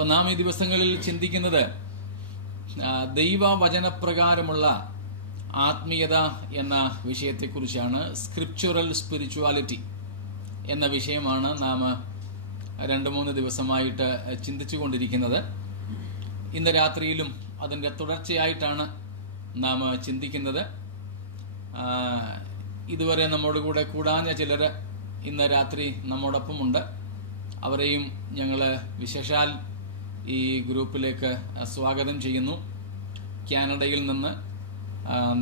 അപ്പൊ നാം ഈ ദിവസങ്ങളിൽ ചിന്തിക്കുന്നത് ദൈവവചനപ്രകാരമുള്ള ആത്മീയത എന്ന വിഷയത്തെക്കുറിച്ചാണ്. സ്ക്രിപ്ചറൽ സ്പിരിച്വാലിറ്റി എന്ന വിഷയമാണ് നാം 2-3 ദിവസമായിട്ട് ചിന്തിച്ചു കൊണ്ടിരിക്കുന്നത്. ഇന്ന് രാത്രിയിലും അതിൻ്റെ തുടർച്ചയായിട്ടാണ് നാം ചിന്തിക്കുന്നത്. ഇതുവരെ നമ്മോട് കൂടെ കൂടാഞ്ഞ ചിലർ ഇന്ന് രാത്രി നമ്മോടൊപ്പമുണ്ട്. അവരെയും ഞങ്ങൾ വിശേഷാൽ ഈ ഗ്രൂപ്പിലേക്ക് സ്വാഗതം ചെയ്യുന്നു. കാനഡയിൽ നിന്ന്,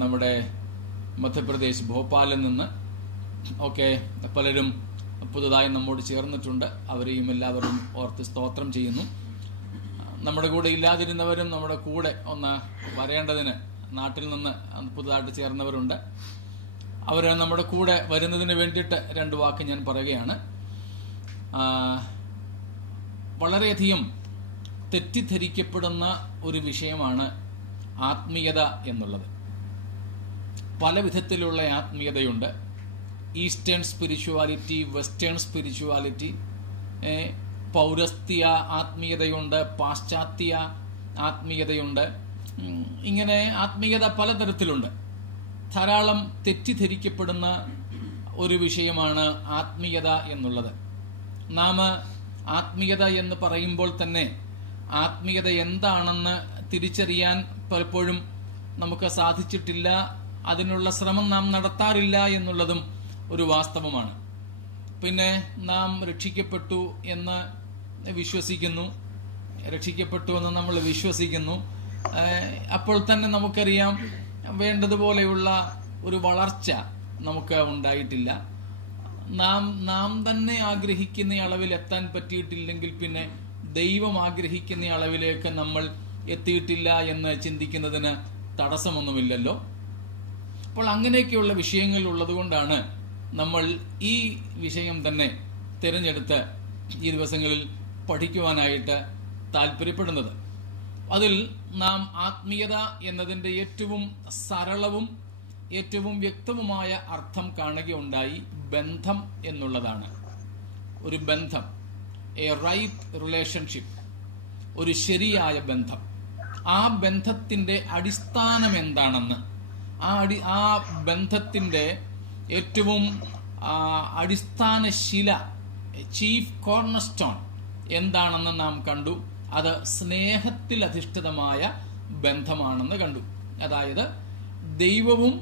നമ്മുടെ മധ്യപ്രദേശ് ഭോപ്പാലിൽ നിന്ന് ഒക്കെ പലരും പുതുതായി നമ്മോട് ചേർന്നിട്ടുണ്ട്. അവരെയും എല്ലാവരും ഓർത്ത് സ്തോത്രം ചെയ്യുന്നു. നമ്മുടെ കൂടെ ഇല്ലാതിരുന്നവരും നമ്മുടെ കൂടെ ഒന്ന് വരേണ്ടതിന് നാട്ടിൽ നിന്ന് പുതുതായിട്ട് ചേർന്നവരുണ്ട്. അവർ നമ്മുടെ കൂടെ വരുന്നതിന് വേണ്ടിയിട്ട് 2 വാക്ക് ഞാൻ പറയുകയാണ്. വളരെയധികം തെറ്റിദ്ധരിക്കപ്പെടുന്ന ഒരു വിഷയമാണ് ആത്മീയത എന്നുള്ളത്. പല വിധത്തിലുള്ള ആത്മീയതയുണ്ട്. ഈസ്റ്റേൺ സ്പിരിച്വാലിറ്റി, വെസ്റ്റേൺ സ്പിരിച്വാലിറ്റി, പൗരസ്ത്യ ആത്മീയതയുണ്ട്, പാശ്ചാത്യ ആത്മീയതയുണ്ട്. ഇങ്ങനെ ആത്മീയത പലതരത്തിലുണ്ട്. ധാരാളം തെറ്റിദ്ധരിക്കപ്പെടുന്ന ഒരു വിഷയമാണ് ആത്മീയത എന്നുള്ളത്. നാം ആത്മീയത എന്ന് പറയുമ്പോൾ തന്നെ ആത്മീയത എന്താണെന്ന് തിരിച്ചറിയാൻ പലപ്പോഴും നമുക്ക് സാധിച്ചിട്ടില്ല. അതിനുള്ള ശ്രമം നാം നടത്താറില്ല എന്നുള്ളതും ഒരു വാസ്തവമാണ്. പിന്നെ നാം രക്ഷിക്കപ്പെട്ടു എന്ന് വിശ്വസിക്കുന്നു, നമ്മൾ വിശ്വസിക്കുന്നു. അപ്പോൾ തന്നെ നമുക്കറിയാം വേണ്ടതുപോലെയുള്ള ഒരു വളർച്ച നമുക്ക് ഉണ്ടായിട്ടില്ല. നാം തന്നെ ആഗ്രഹിക്കുന്ന അളവിൽ എത്താൻ പറ്റിയിട്ടില്ലെങ്കിൽ പിന്നെ ദൈവം ആഗ്രഹിക്കുന്ന അളവിലേക്ക് നമ്മൾ എത്തിയിട്ടില്ല എന്ന് ചിന്തിക്കുന്നതിന് തടസ്സമൊന്നുമില്ലല്ലോ. അപ്പോൾ അങ്ങനെയൊക്കെയുള്ള വിഷയങ്ങൾ ഉള്ളതുകൊണ്ടാണ് നമ്മൾ ഈ വിഷയം തന്നെ തിരഞ്ഞെടുത്ത് ഈ ദിവസങ്ങളിൽ പഠിക്കുവാനായിട്ട് താല്പര്യപ്പെടുന്നത്. അതിൽ നാം ആത്മീയത എന്നതിൻ്റെ ഏറ്റവും സരളവും ഏറ്റവും വ്യക്തവുമായ അർത്ഥം കാണുകയുണ്ടായി. ബന്ധം എന്നുള്ളതാണ്. ഒരു ബന്ധം, എ റൈറ്റ് റിലേഷൻഷിപ്പ്, ഒരു ശരിയായ ബന്ധം. ആ ബന്ധത്തിൻ്റെ അടിസ്ഥാനം എന്താണെന്ന്, ആ ബന്ധത്തിൻ്റെ ഏറ്റവും അടിസ്ഥാന ശില, ചീഫ് കോർണർസ്റ്റോൺ എന്താണെന്ന് നാം കണ്ടു. അത് സ്നേഹത്തിൽ അധിഷ്ഠിതമായ ബന്ധമാണെന്ന് കണ്ടു. അതായത് ദൈവവും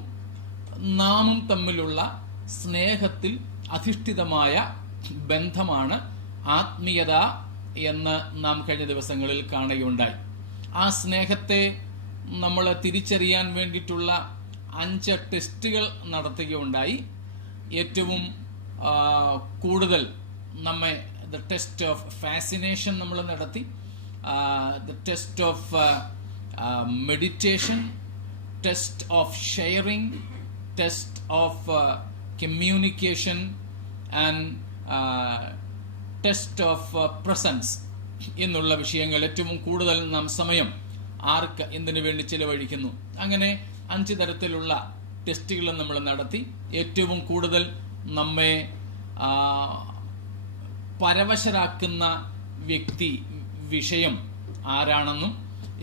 നാമും തമ്മിലുള്ള സ്നേഹത്തിൽ അധിഷ്ഠിതമായ ബന്ധമാണ് ആത്മീയത എന്ന് നാം കഴിഞ്ഞ ദിവസങ്ങളിൽ കാണുകയുണ്ടായി. ആ സ്നേഹത്തെ നമ്മൾ തിരിച്ചറിയാൻ വേണ്ടിയിട്ടുള്ള 5 ടെസ്റ്റുകൾ നടത്തുകയുണ്ടായി. ഏറ്റവും കൂടുതൽ നമ്മെ ദ ടെസ്റ്റ് ഓഫ് ഫാസിനേഷൻ നമ്മൾ നടത്തി, the test of meditation, test of sharing, test of communication and test of presence എന്നുള്ള വിഷയങ്ങൾ ഏറ്റവും കൂടുതൽ നാം സമയം ആർക്ക് എന്തിനു വേണ്ടി ചിലവഴിക്കുന്നു. അങ്ങനെ 5 തരത്തിലുള്ള ടെസ്റ്റുകൾ നമ്മൾ നടത്തി. ഏറ്റവും കൂടുതൽ നമ്മെ പരവശരാക്കുന്ന വിഷയം ആരാണെന്നും,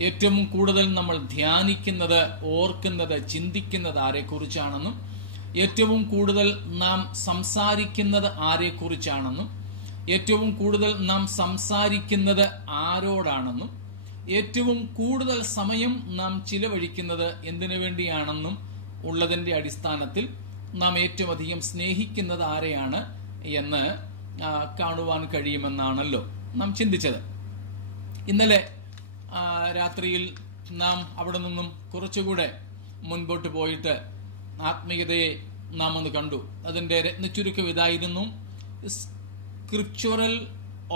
ഏറ്റവും കൂടുതൽ നമ്മൾ ധ്യാനിക്കുന്നത്, ഓർക്കുന്നത്, ചിന്തിക്കുന്നത് ആരെക്കുറിച്ചാണെന്നും, ഏറ്റവും കൂടുതൽ നാം സംസാരിക്കുന്നത് ആരെക്കുറിച്ചാണെന്നും, ഏറ്റവും കൂടുതൽ നാം സംസാരിക്കുന്നത് ആരോടാണെന്നും, ഏറ്റവും കൂടുതൽ സമയം നാം ചിലവഴിക്കുന്നത് എന്തിനു വേണ്ടിയാണെന്നും ഉള്ളതിൻ്റെ അടിസ്ഥാനത്തിൽ നാം ഏറ്റവും അധികം സ്നേഹിക്കുന്നത് ആരെയാണ് എന്ന് കാണുവാൻ കഴിയുമെന്നാണല്ലോ നാം ചിന്തിച്ചത്. ഇന്നലെ രാത്രിയിൽ നാം അവിടെ നിന്നും കുറച്ചുകൂടെ മുൻപോട്ട് പോയിട്ട് ആത്മീയതയെ നാം ഒന്ന് കണ്ടു. അതിൻ്റെ രത്നച്ചുരുക്കം ഇതായിരുന്നു: scriptural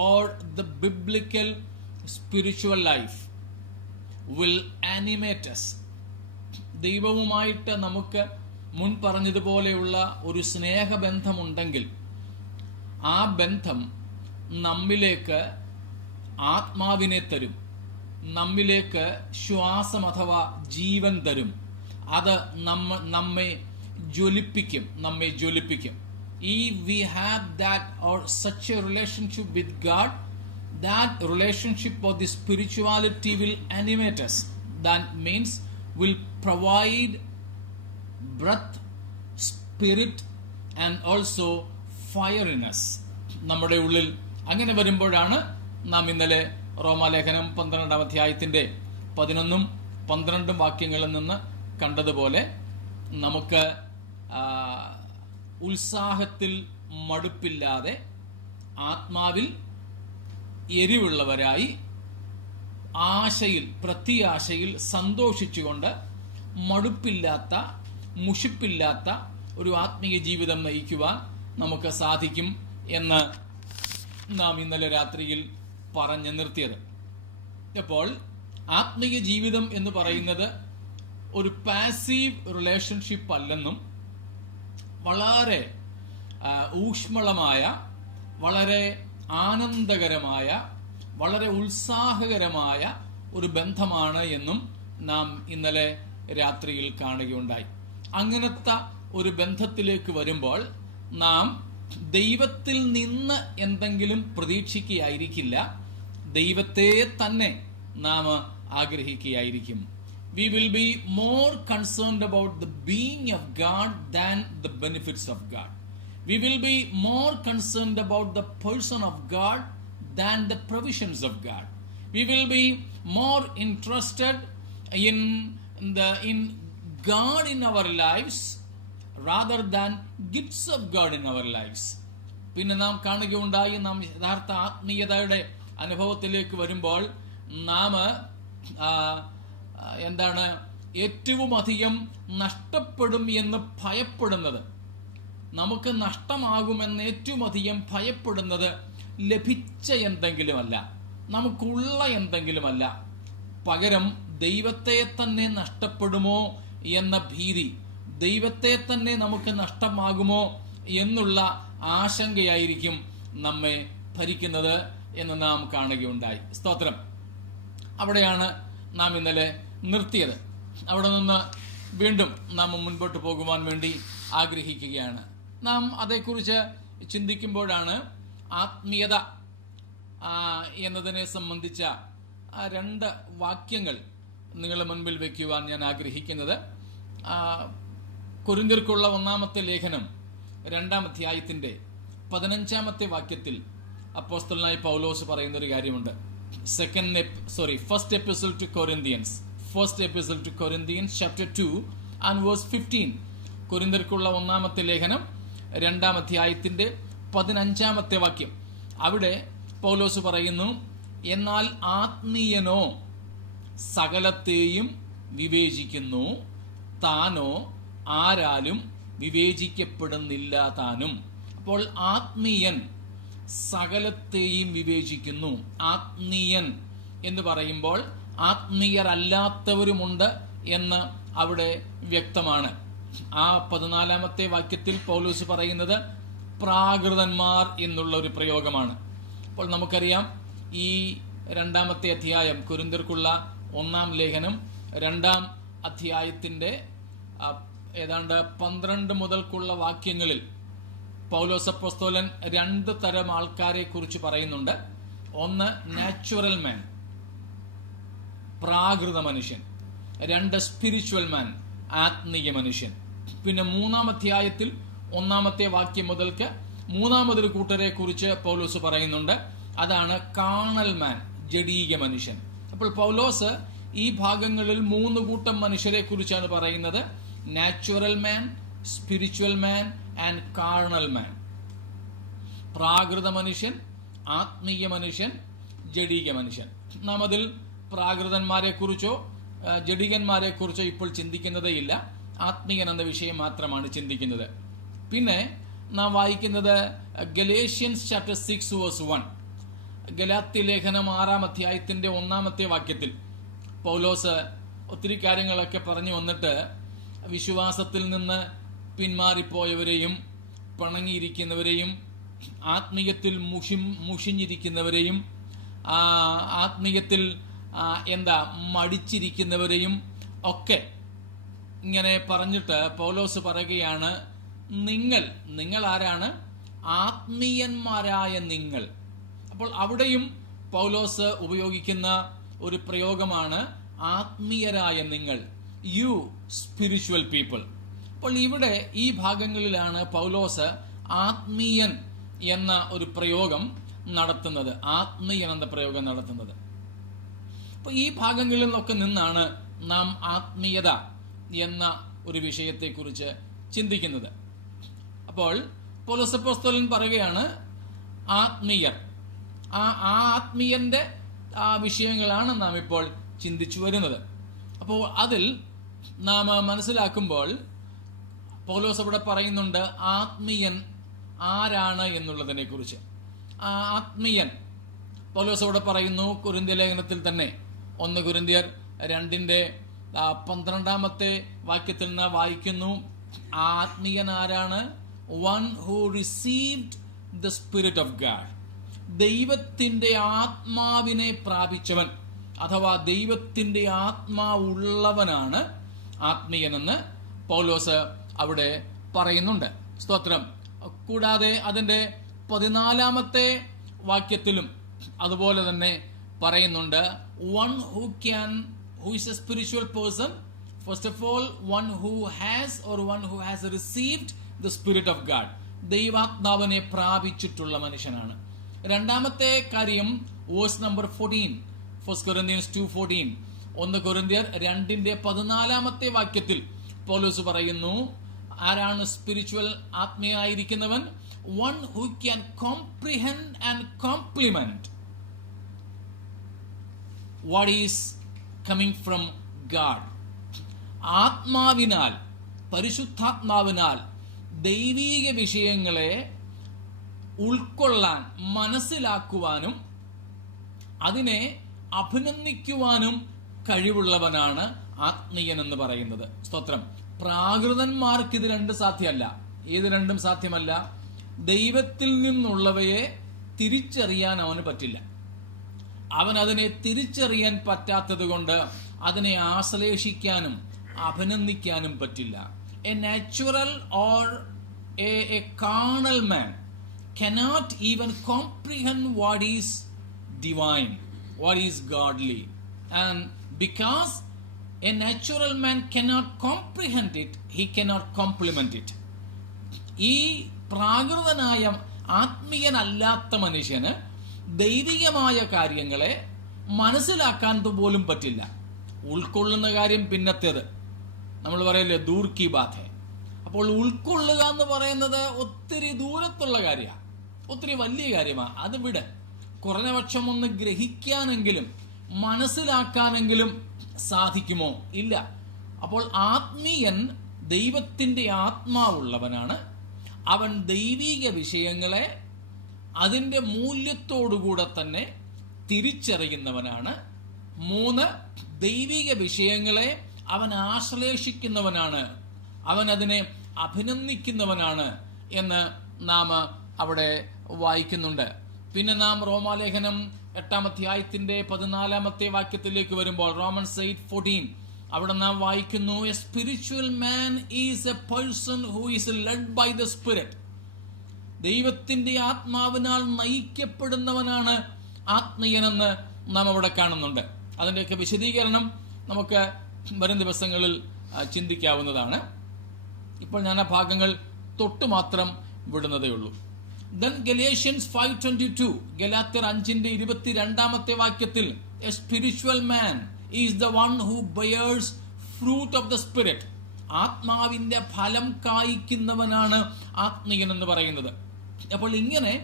or the biblical spiritual life will animate us. ദൈവവുമായിട്ട് നമുക്ക് മുൻ പറഞ്ഞതുപോലെയുള്ള ഒരു സ്നേഹബന്ധമുണ്ടെങ്കിൽ ആ ബന്ധം നമ്മിലേക്ക് ആത്മാവിനെ തരും, നമ്മിലേക്ക് ശ്വാസം അഥവാ ജീവൻ തരും. അത് നമ്മെ ജ്വലിപ്പിക്കും. If we have that or such a relationship with God, that relationship of the spirituality will animate us. That means will provide breath, spirit and also fire in us. നമ്മുടെ ഉള്ളിൽ അങ്ങനെ വരുമ്പോഴാണ് നാം ഇന്നലെ റോമാലേഖനം 12-ാം അധ്യായത്തിന്റെ 11-12 വാക്യങ്ങളിൽ നിന്ന് കണ്ടതുപോലെ നമുക്ക് ഉത്സാഹത്തിൽ മടുപ്പില്ലാതെ ആത്മാവിൽ എരിവുള്ളവരായി ആശയിൽ പ്രത്യാശയിൽ സന്തോഷിച്ചുകൊണ്ട് മടുപ്പില്ലാത്ത മുഷിപ്പില്ലാത്ത ഒരു ആത്മീയ ജീവിതം നയിക്കുവാൻ നമുക്ക് സാധിക്കും എന്ന് നാം ഇന്നലെ രാത്രിയിൽ പറഞ്ഞു നിർത്തിയത്. അപ്പോൾ ആത്മീയ ജീവിതം എന്ന് പറയുന്നത് ഒരു പാസീവ് റിലേഷൻഷിപ്പ് അല്ലെന്നും വളരെ ഊഷ്മളമായ, വളരെ ആനന്ദകരമായ, വളരെ ഉത്സാഹകരമായ ഒരു ബന്ധമാണ് എന്നും നാം ഇന്നലെ രാത്രിയിൽ കാണുകയുണ്ടായി. അങ്ങനത്തെ ഒരു ബന്ധത്തിലേക്ക് വരുമ്പോൾ നാം ദൈവത്തിൽ നിന്ന് എന്തെങ്കിലും പ്രതീക്ഷിക്കുകയായിരിക്കില്ല, ദൈവത്തെ തന്നെ നാം ആഗ്രഹിക്കുകയായിരിക്കും. We will be more concerned about the being of God than the benefits of God. We will be more concerned about the person of God than the provisions of God. We will be more interested in God in our lives rather than gifts of God in our lives. പിന്നെ നാം കാണുകയുണ്ടായി, നാം യഥാർത്ഥ ആത്മീയതയുടെ അനുഭവത്തിലേക്ക് വരുമ്പോൾ നാം ഏറ്റവും അധികം നഷ്ടപ്പെടും എന്ന് ഭയപ്പെടുന്നത്, നമുക്ക് നഷ്ടമാകുമെന്ന് ഏറ്റവും അധികം ഭയപ്പെടുന്നത് ലഭിച്ച എന്തെങ്കിലുമല്ല, നമുക്കുള്ള എന്തെങ്കിലുമല്ല, പകരം ദൈവത്തെ തന്നെ നഷ്ടപ്പെടുമോ എന്ന ഭീതി, ദൈവത്തെ തന്നെ നമുക്ക് നഷ്ടമാകുമോ എന്നുള്ള ആശങ്കയായിരിക്കും നമ്മെ ഭരിക്കുന്നത് എന്ന് നാം കാണുകയുണ്ടായി. സ്തോത്രം. അവിടെയാണ് നാം ഇന്നലെ നിർത്തിയത്. അവിടെ നിന്ന് വീണ്ടും നാം മുൻപോട്ട് പോകുവാൻ വേണ്ടി ആഗ്രഹിക്കുകയാണ്. നാം അതേക്കുറിച്ച് ചിന്തിക്കുമ്പോഴാണ് ആത്മീയത എന്നതിനെ സംബന്ധിച്ച 2 വാക്യങ്ങൾ നിങ്ങളുടെ മുൻപിൽ വയ്ക്കുവാൻ ഞാൻ ആഗ്രഹിക്കുന്നത്. കൊരിന്ത്യർക്കുള്ള 1-ാമത്തെ ലേഖനം 2-ാം അധ്യായത്തിന്റെ 15-ാമത്തെ വാക്യത്തിൽ അപ്പോസ്തലനായ പൗലോസ് പറയുന്ന ഒരു കാര്യമുണ്ട്. First epistle to Corinthians chapter 2 and verse 15. കൊരിന്ത്യർക്കുള്ള 1-ാമത്തെ ലേഖനം 2-ാം അധ്യായത്തിന്റെ 15-ാമത്തെ വാക്യം. അവിടെ പൗലോസ് പറയുന്നു, എന്നാൽ ആത്മീയനോ സകലത്തെയും വിവേചിക്കുന്നു, താനോ ആരാലും വിവേചിക്കപ്പെടുന്നില്ല താനും. അപ്പോൾ ആത്മീയൻ സകലത്തെയും വിവേചിക്കുന്നു. ആത്മീയൻ എന്ന് പറയുമ്പോൾ ആത്മീയരല്ലാത്തവരുമുണ്ട് എന്ന് അവിടെ വ്യക്തമാണ്. ആ 14-ാമത്തെ വാക്യത്തിൽ പൗലോസ് പറയുന്നത് പ്രാകൃതന്മാർ എന്നുള്ള ഒരു പ്രയോഗമാണ്. അപ്പോൾ നമുക്കറിയാം, ഈ 2-ാമത്തെ അധ്യായം, കൊരിന്ത്യർക്കുള്ള 1-ാം ലേഖനം 2-ാം അധ്യായത്തിന്റെ ഏതാണ്ട് 12 മുതൽക്കുള്ള വാക്യങ്ങളിൽ പൗലോസ് അപ്പോസ്തലൻ 2 തരം ആൾക്കാരെ കുറിച്ച് പറയുന്നുണ്ട്. ഒന്ന് നാച്ചുറൽ മാൻ, പ്രാകൃത മനുഷ്യൻ. 2 സ്പിരിച്വൽ മാൻ, ആത്മീയ മനുഷ്യൻ. പിന്നെ 3-ാം അധ്യായത്തിൽ 1-ാമത്തെ വാക്യം മുതൽക്ക് 3-ാമതൊരു കൂട്ടരെ കുറിച്ച് പൗലോസ് പറയുന്നുണ്ട്. അതാണ് കാർണൽ മാൻ, ജഡീക മനുഷ്യൻ. അപ്പോൾ പൗലോസ് ഈ ഭാഗങ്ങളിൽ 3 കൂട്ടം മനുഷ്യരെ കുറിച്ചാണ് പറയുന്നത്. Natural man, spiritual man and carnal man. പ്രാകൃത മനുഷ്യൻ, ആത്മീയ മനുഷ്യൻ, ജഡീക മനുഷ്യൻ. നാം അതിൽ പ്രാകൃതന്മാരെ കുറിച്ചോ ജഡികന്മാരെ കുറിച്ചോ ഇപ്പോൾ ചിന്തിക്കുന്നതേയില്ല. ആത്മീയൻ എന്ന വിഷയം മാത്രമാണ് ചിന്തിക്കുന്നത്. പിന്നെ നാം വായിക്കുന്നത് ഗലേഷ്യൻസ് ചാപ്റ്റർ 6 വേഴ്സ് 1. ഗലാത്യ ലേഖനം 6-ാം അധ്യായത്തിന്റെ 1-ാമത്തെ വാക്യത്തിൽ പൗലോസ് ഒത്തിരി കാര്യങ്ങളൊക്കെ പറഞ്ഞു വന്നിട്ട് വിശ്വാസത്തിൽ നിന്ന് പിന്മാറിപ്പോയവരെയും പിണങ്ങിയിരിക്കുന്നവരെയും ആത്മീയത്തിൽ മുഷിഞ്ഞിരിക്കുന്നവരെയും ആത്മീയത്തിൽ മടിച്ചിരിക്കുന്നവരെയും ഒക്കെ ഇങ്ങനെ പറഞ്ഞിട്ട് പൗലോസ് പറയുകയാണ്, നിങ്ങൾ ആരാണ്? ആത്മീയന്മാരായ നിങ്ങൾ. അപ്പോൾ അവിടെയും പൗലോസ് ഉപയോഗിക്കുന്ന ഒരു പ്രയോഗമാണ് ആത്മീയരായ നിങ്ങൾ, യു സ്പിരിച്വൽ പീപ്പിൾ. അപ്പോൾ ഇവിടെ ഈ ഭാഗങ്ങളിലാണ് പൗലോസ് ആത്മീയൻ എന്ന ഒരു പ്രയോഗം നടത്തുന്നത്. ആത്മീയൻ എന്ന പ്രയോഗം നടത്തുന്നത്. അപ്പൊ ഈ ഭാഗങ്ങളിൽ നിന്നൊക്കെ നിന്നാണ് നാം ആത്മീയത എന്ന ഒരു വിഷയത്തെക്കുറിച്ച് ചിന്തിക്കുന്നത്. അപ്പോൾ പൗലോസ് അപ്പോസ്തലൻ പറയുകയാണ് ആത്മീയർ. ആ ആത്മീയന്റെ വിഷയങ്ങളാണ് നാം ഇപ്പോൾ ചിന്തിച്ചു വരുന്നത്. അപ്പോൾ അതിൽ നാം മനസ്സിലാക്കുമ്പോൾ പൗലോസ് അവിടെ പറയുന്നുണ്ട് ആത്മീയൻ ആരാണ് എന്നുള്ളതിനെ കുറിച്ച്. ആത്മീയൻ പൗലോസ് അവിടെ പറയുന്നു കൊരിന്ത്യ ലേഖനത്തിൽ തന്നെ 1 കൊരിന്ത്യർ 2:12 വാക്യത്തിൽ നിന്ന് വായിക്കുന്നു, ആത്മീയൻ ആരാണ്? One who received the spirit of God. ദൈവത്തിന്റെ ആത്മാവിനെ പ്രാപിച്ചവൻ അഥവാ ദൈവത്തിന്റെ ആത്മാവുള്ളവനാണ് ആത്മീയനെന്ന് പൗലോസ് അവിടെ പറയുന്നുണ്ട്. സ്തോത്രം. കൂടാതെ അതിന്റെ 14 വാക്യത്തിലും അതുപോലെ തന്നെ പറയുന്നുണ്ട്, one who is a spiritual person, first of all one who has received the spirit of God. ദൈവാത്മാവിനെ പ്രാപിച്ചിട്ടുള്ള മനുഷ്യനാണ്. രണ്ടാമത്തെ കാര്യം വേഴ്സ് നമ്പർ 14, 1 Corinthians 2:14, 1 കൊരിന്ത്യർ 2:14 വാക്യത്തിൽ പൗലോസ് പറയുന്നു, ആരാണ് സ്പിരിച്വൽ ആത്മീയനായിരിക്കുന്നവൻ? One who can comprehend and compliment what is coming from God. ആത്മാവിനാൽ, പരിശുദ്ധാത്മാവിനാൽ ദൈവീക വിഷയങ്ങളെ ഉൾക്കൊള്ളാൻ, മനസ്സിലാക്കുവാനും അതിനെ അഭിനന്ദിക്കുവാനും കഴിവുള്ളവനാണ് ആത്മീയൻ എന്ന് പറയുന്നത്. സ്തോത്രം. പ്രാകൃതന്മാർക്ക് ഇത് രണ്ടും സാധ്യമല്ല. ഏത് രണ്ടും സാധ്യമല്ല? ദൈവത്തിൽ നിന്നുള്ളവയെ തിരിച്ചറിയാൻ അവന് പറ്റില്ല. അവൻ അതിനെ തിരിച്ചറിയാൻ പറ്റാത്തത് കൊണ്ട് അതിനെ ആശ്ലേഷിക്കാനും അഭിനന്ദിക്കാനും പറ്റില്ല. A natural or A carnal man cannot even comprehend what is divine, what is godly. And because a natural man cannot comprehend it, he cannot compliment it. ഈ പ്രാകൃതനായ ആത്മീയനല്ലാത്ത മനുഷ്യന് ദൈവികമായ കാര്യങ്ങളെ മനസ്സിലാക്കാൻ പോലും പറ്റില്ല. ഉൾക്കൊള്ളുന്ന കാര്യം പിന്നത്തേത്. നമ്മൾ പറയല്ലേ ദൂർ കി ബാത് ഹെ. അപ്പോൾ ഉൾക്കൊള്ളുക എന്ന് പറയുന്നത് ഒത്തിരി ദൂരത്തുള്ള കാര്യമാണ്, ഒത്തിരി വലിയ കാര്യമാണ്. അത് വിട്. കുറഞ്ഞപക്ഷം ഒന്ന് ഗ്രഹിക്കാനെങ്കിലും മനസ്സിലാക്കാനെങ്കിലും സാധിക്കുമോ? ഇല്ല. അപ്പോൾ ആത്മീയൻ ദൈവത്തിന്റെ ആത്മാവുള്ളവനാണ്. അവൻ ദൈവിക വിഷയങ്ങളെ അതിന്റെ മൂല്യത്തോടുകൂടെ തന്നെ തിരിച്ചറിയുന്നവനാണ്. 3, ദൈവിക വിഷയങ്ങളെ അവൻ ആശ്ലേഷിക്കുന്നവനാണ്, അവൻ അതിനെ അഭിനന്ദിക്കുന്നവനാണ് എന്ന് നാം അവിടെ വായിക്കുന്നുണ്ട്. പിന്നെ നാം റോമാലേഖനം 8-ാം 14 വരുമ്പോൾ Romans 8:14 അവിടെ നാം വായിക്കുന്നു, a spiritual man is a person who is led by the spirit. ദൈവത്തിന്റെ ആത്മാവിനാൽ നയിക്കപ്പെടുന്നവനാണ് ആത്മീയനെന്ന് നാം അവിടെ കാണുന്നുണ്ട്. അതിന്റെയൊക്കെ വിശദീകരണം നമുക്ക് വരും ദിവസങ്ങളിൽ ചിന്തിക്കാവുന്നതാണ്. ഇപ്പോൾ ഞാൻ ആ ഭാഗങ്ങൾ തൊട്ട് മാത്രം വിടുന്നതേ ഉള്ളൂ. Then Galatians 5:22, ഗലാത്യർ 5:22 വാക്യത്തിൽ, a spiritual man is the one who bears fruit of the spirit. ആത്മാവിന്റെ ഫലം കായ്ക്കുന്നവനാണ് ആത്മീയൻ എന്ന് പറയുന്നത്. അപ്പോൾ ഇങ്ങനെ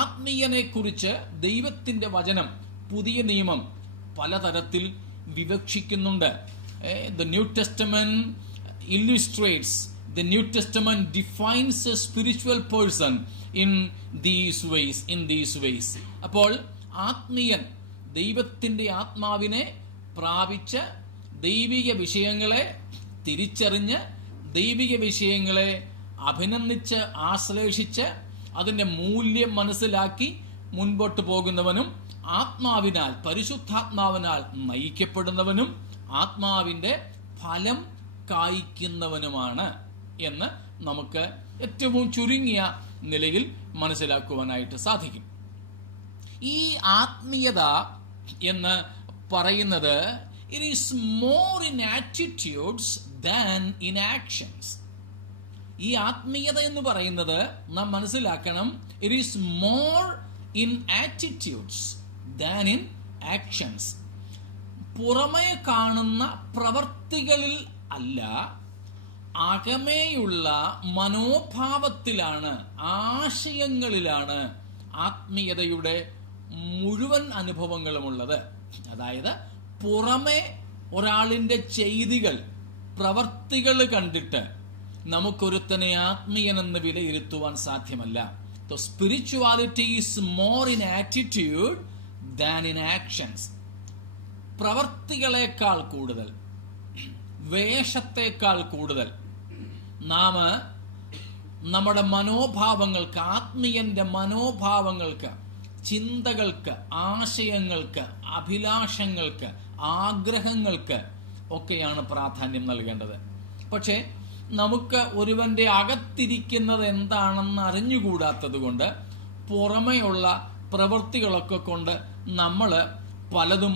ആത്മീയനെ കുറിച്ച് ദൈവത്തിന്റെ വചനം, പുതിയ നിയമം പലതരത്തിൽ വിവക്ഷിക്കുന്നുണ്ട്. The New Testament illustrates, the New Testament defines a spiritual person in these ways. അപ്പോൾ ആത്മീയൻ ദൈവത്തിന്റെ ആത്മാവിനെ പ്രാപിച്ച് ദൈവിക വിഷയങ്ങളെ തിരിച്ചറിഞ്ഞ് ദൈവിക വിഷയങ്ങളെ അഭിനന്ദിച്ച് ആശ്ലേഷിച്ച് അതിന്റെ മൂല്യം മനസ്സിലാക്കി മുൻപോട്ട് പോകുന്നവനും ആത്മാവിനാൽ, പരിശുദ്ധാത്മാവിനാൽ നയിക്കപ്പെടുന്നവനും ആത്മാവിന്റെ ഫലം കായ്ക്കുന്നവനുമാണ് എന്ന് നമുക്ക് ഏറ്റവും ചുരുങ്ങിയ നിലയിൽ മനസ്സിലാക്കുവാനായിട്ട് സാധിക്കും. ഈ ആത്മീയത എന്ന് പറയുന്നത് it is more in attitudes than in actions. ഈ ആത്മീയത എന്ന് പറയുന്നത് നാം മനസ്സിലാക്കണം, it is more in attitudes than in actions. പുറമേ കാണുന്ന പ്രവർത്തികളിൽ അല്ല, അകമേയുള്ള മനോഭാവത്തിലാണ്, ആശയങ്ങളിലാണ് ആത്മീയതയുടെ മുഴുവൻ അനുഭവങ്ങളുമുള്ളത്. അതായത് പുറമെ ഒരാളിന്റെ ചെയ്തികൾ, പ്രവർത്തികൾ കണ്ടിട്ട് നമുക്കൊരുത്തനെ ആത്മീയനെന്ന് വിലയിരുത്തുവാൻ സാധ്യമല്ല. Spirituality is more in attitude than in actions. പ്രവർത്തികളെക്കാൾ കൂടുതൽ, വേഷത്തെക്കാൾ കൂടുതൽ നാം നമ്മുടെ മനോഭാവങ്ങൾക്ക്, ആത്മീയന്റെ മനോഭാവങ്ങൾക്ക്, ചിന്തകൾക്ക്, ആശയങ്ങൾക്ക്, അഭിലാഷങ്ങൾക്ക്, ആഗ്രഹങ്ങൾക്ക് ഒക്കെയാണ് പ്രാധാന്യം നൽകേണ്ടത്. പക്ഷേ നമുക്ക് ഒരുവന്റെ അകത്തിരിക്കുന്നത് എന്താണെന്ന് അറിഞ്ഞുകൂടാത്തത് കൊണ്ട് പുറമെയുള്ള പ്രവൃത്തികളൊക്കെ കൊണ്ട് നമ്മൾ പലതും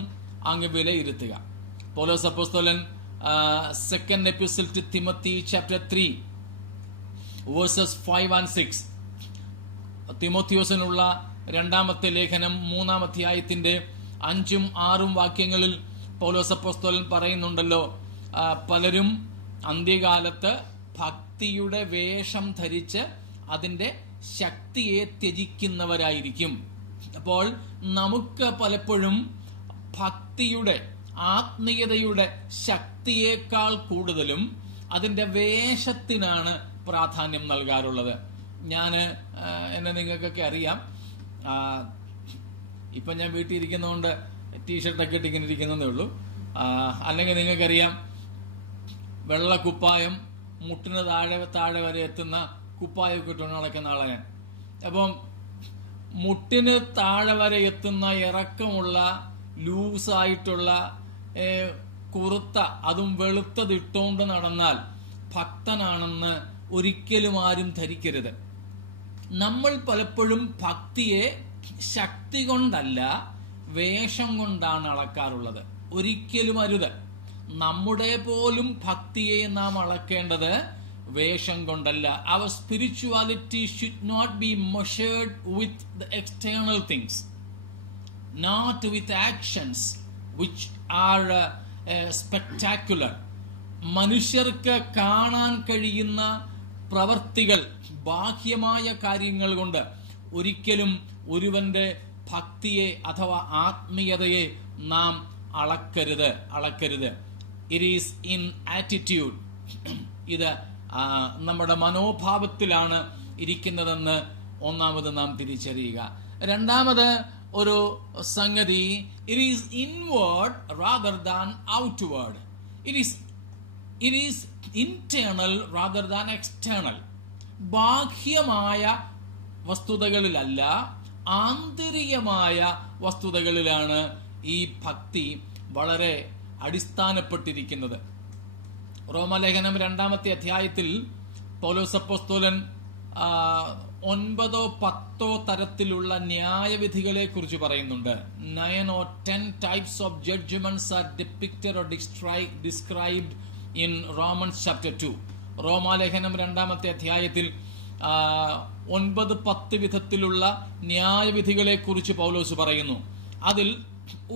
അങ്ങ് വിലയിരുത്തുക. പൗലോസ് അപ്പോസ്തലൻ second epistle to Timothy chapter 3 verses 5 and 6, തിമോത്തിയോസിനുള്ള രണ്ടാമത്തെ ലേഖനം 3-ാം അധ്യായത്തിന്റെ 5ഉം 6ഉം വാക്യങ്ങളിൽ പൗലോസ് അപ്പോസ്തലൻ പറയുന്നുണ്ടല്ലോ, പലരും അന്ത്യകാലത്ത് ഭക്തിയുടെ വേഷം ധരിച്ച് അതിന്റെ ശക്തിയെ ത്യജിക്കുന്നവരായിരിക്കും. അപ്പോൾ നമുക്ക് പലപ്പോഴും ഭക്തിയുടെ, ആത്മീയതയുടെ ശക്തിയേക്കാൾ കൂടുതലും അതിന്റെ വേഷത്തിനാണ് പ്രാധാന്യം നൽകാറുള്ളത്. എന്നെ നിങ്ങൾക്കൊക്കെ അറിയാം, ഇപ്പം ഞാൻ വീട്ടിൽ ഇരിക്കുന്നതുകൊണ്ട് ടീഷർട്ടൊക്കെ ഇട്ട് ഇങ്ങനെ ഇരിക്കുന്നതേ ഉള്ളൂ. അല്ലെങ്കിൽ നിങ്ങൾക്കറിയാം, വെള്ള കുപ്പായം, മുട്ടിന് താഴെ വരെ എത്തുന്ന കുപ്പായമൊക്കെ ഇട്ടുകൊണ്ട് നടക്കുന്ന ആളാണ് ഞാൻ. അപ്പം മുട്ടിന് താഴെ വരെ എത്തുന്ന ഇറക്കമുള്ള ലൂസായിട്ടുള്ള കുറുത്ത, അതും വെളുത്തത് ഇട്ടുകൊണ്ട് നടന്നാൽ ഭക്തനാണെന്ന് ഒരിക്കലും ആരും ധരിക്കരുത്. നമ്മൾ പലപ്പോഴും ഭക്തിയെ ശക്തി കൊണ്ടല്ല, വേഷം കൊണ്ടാണ് അളക്കാറുള്ളത്. ഒരിക്കലും അരുത്. നമ്മുടെ പോലും ഭക്തിയെ നാം അളക്കേണ്ടത് വേഷം കൊണ്ടല്ല. Our spirituality should not be measured with the external things, not with actions which are spectacular. മനുഷ്യർക്ക് കാണാൻ കഴിയുന്ന പ്രവർത്തികൾ, ബാഹ്യമായ കാര്യങ്ങൾ കൊണ്ട് ഒരിക്കലും ഒരുവന്റെ ഭക്തിയെ അഥവാ ആത്മീയതയെ നാം അളക്കരുത്. It is in attitude. ഇത് നമ്മുടെ മനോഭാവത്തിലാണ് ഇരിക്കുന്നതെന്ന് ഒന്നാമത് നാം തിരിച്ചറിയുക. രണ്ടാമത് ഒരു സംഗതി, it is inward rather than outward. It is internal rather than external. ബാഹ്യമായ വസ്തുതകളിലല്ല, ആന്തരികമായ വസ്തുതകളിലാണ് ഈ ഭക്തി വളരെ അടിസ്ഥാനപ്പെട്ടിരിക്കുന്നത്. റോമലേഖനം 2-ാമത്തെ അധ്യായത്തിൽ പൗലോസ് അപ്പോസ്തലൻ 9-10 തരത്തിലുള്ള ന്യായവിധികളെ കുറിച്ച് പറയുന്നുണ്ട്. 9 or 10 types of judgments are depicted or described in Romans chapter 2. റോമാലേഖനം 2-ാമത്തെ അധ്യായത്തിൽ 9-10 വിധത്തിലുള്ള ന്യായവിധികളെ കുറിച്ച് പൗലോസ് പറയുന്നു. അതിൽ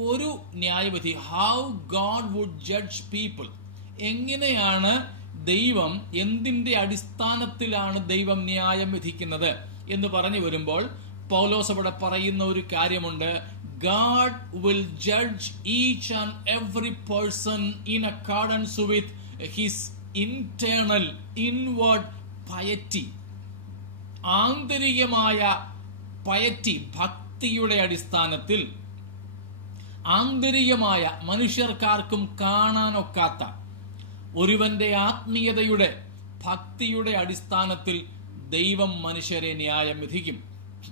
ഒരു ന്യായവിധി, how God would judge people, എങ്ങനെയാണ് ദൈവം, എന്തിന്റെ അടിസ്ഥാനത്തിലാണ് ദൈവം ന്യായം വിധിക്കുന്നത് എന്ന് പറഞ്ഞു വരുമ്പോൾ പൗലോസ് അവിടെ പറയുന്ന ഒരു കാര്യമുണ്ട്. God will judge each and every person in accordance with his internal, inward piety. ആന്തരികമായ പയറ്റി, ഭക്തിയുടെ അടിസ്ഥാനത്തിൽ, ആന്തരികമായ മനുഷ്യർക്കാർക്കും കാണാനൊക്കാത്ത ഒരുവന്റെ ആത്മീയതയുടെ, ഭക്തിയുടെ അടിസ്ഥാനത്തിൽ ദൈവം മനുഷ്യരെ ന്യായം വിധിക്കും.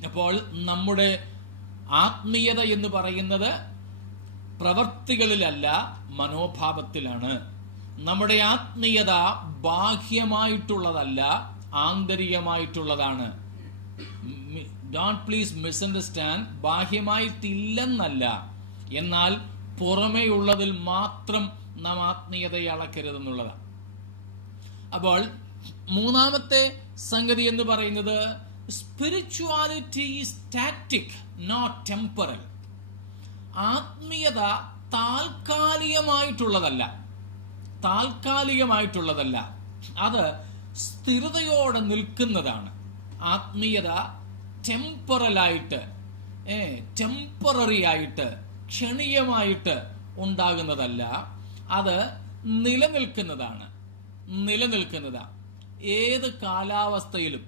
അപ്പോൾ നമ്മുടെ ആത്മീയത എന്ന് പറയുന്നത് പ്രവർത്തികളിലല്ല, മനോഭാവത്തിലാണ്. നമ്മുടെ ആത്മീയത ബാഹ്യമായിട്ടുള്ളതല്ല, ആന്തരികമായിട്ടുള്ളതാണ്. ഡോണ്ട് പ്ലീസ് മിസ്അണ്ടർസ്റ്റാൻഡ്, ബാഹ്യമായിട്ടില്ലെന്നല്ല, എന്നാൽ പുറമേ ഉള്ളതിൽ മാത്രം നാം ആത്മീയതയെ അളക്കരുതെന്നുള്ളതാണ്. അപ്പോൾ മൂന്നാമത്തെ സംഗതി എന്ന് പറയുന്നത് സ്പിരിച്വാലിറ്റി സ്റ്റാറ്റിക് നോട്ട് ടെമ്പറൽ. ആത്മീയത താൽക്കാലികമായിട്ടുള്ളതല്ല, അത് സ്ഥിരതയോടെ നിൽക്കുന്നതാണ്. ആത്മീയത ടെമ്പറലായിട്ട്, ടെമ്പററി ആയിട്ട്, ക്ഷണികമായിട്ട് ഉണ്ടാകുന്നതല്ല, അത് നിലനിൽക്കുന്നതാണ്. ഏത് കാലാവസ്ഥയിലും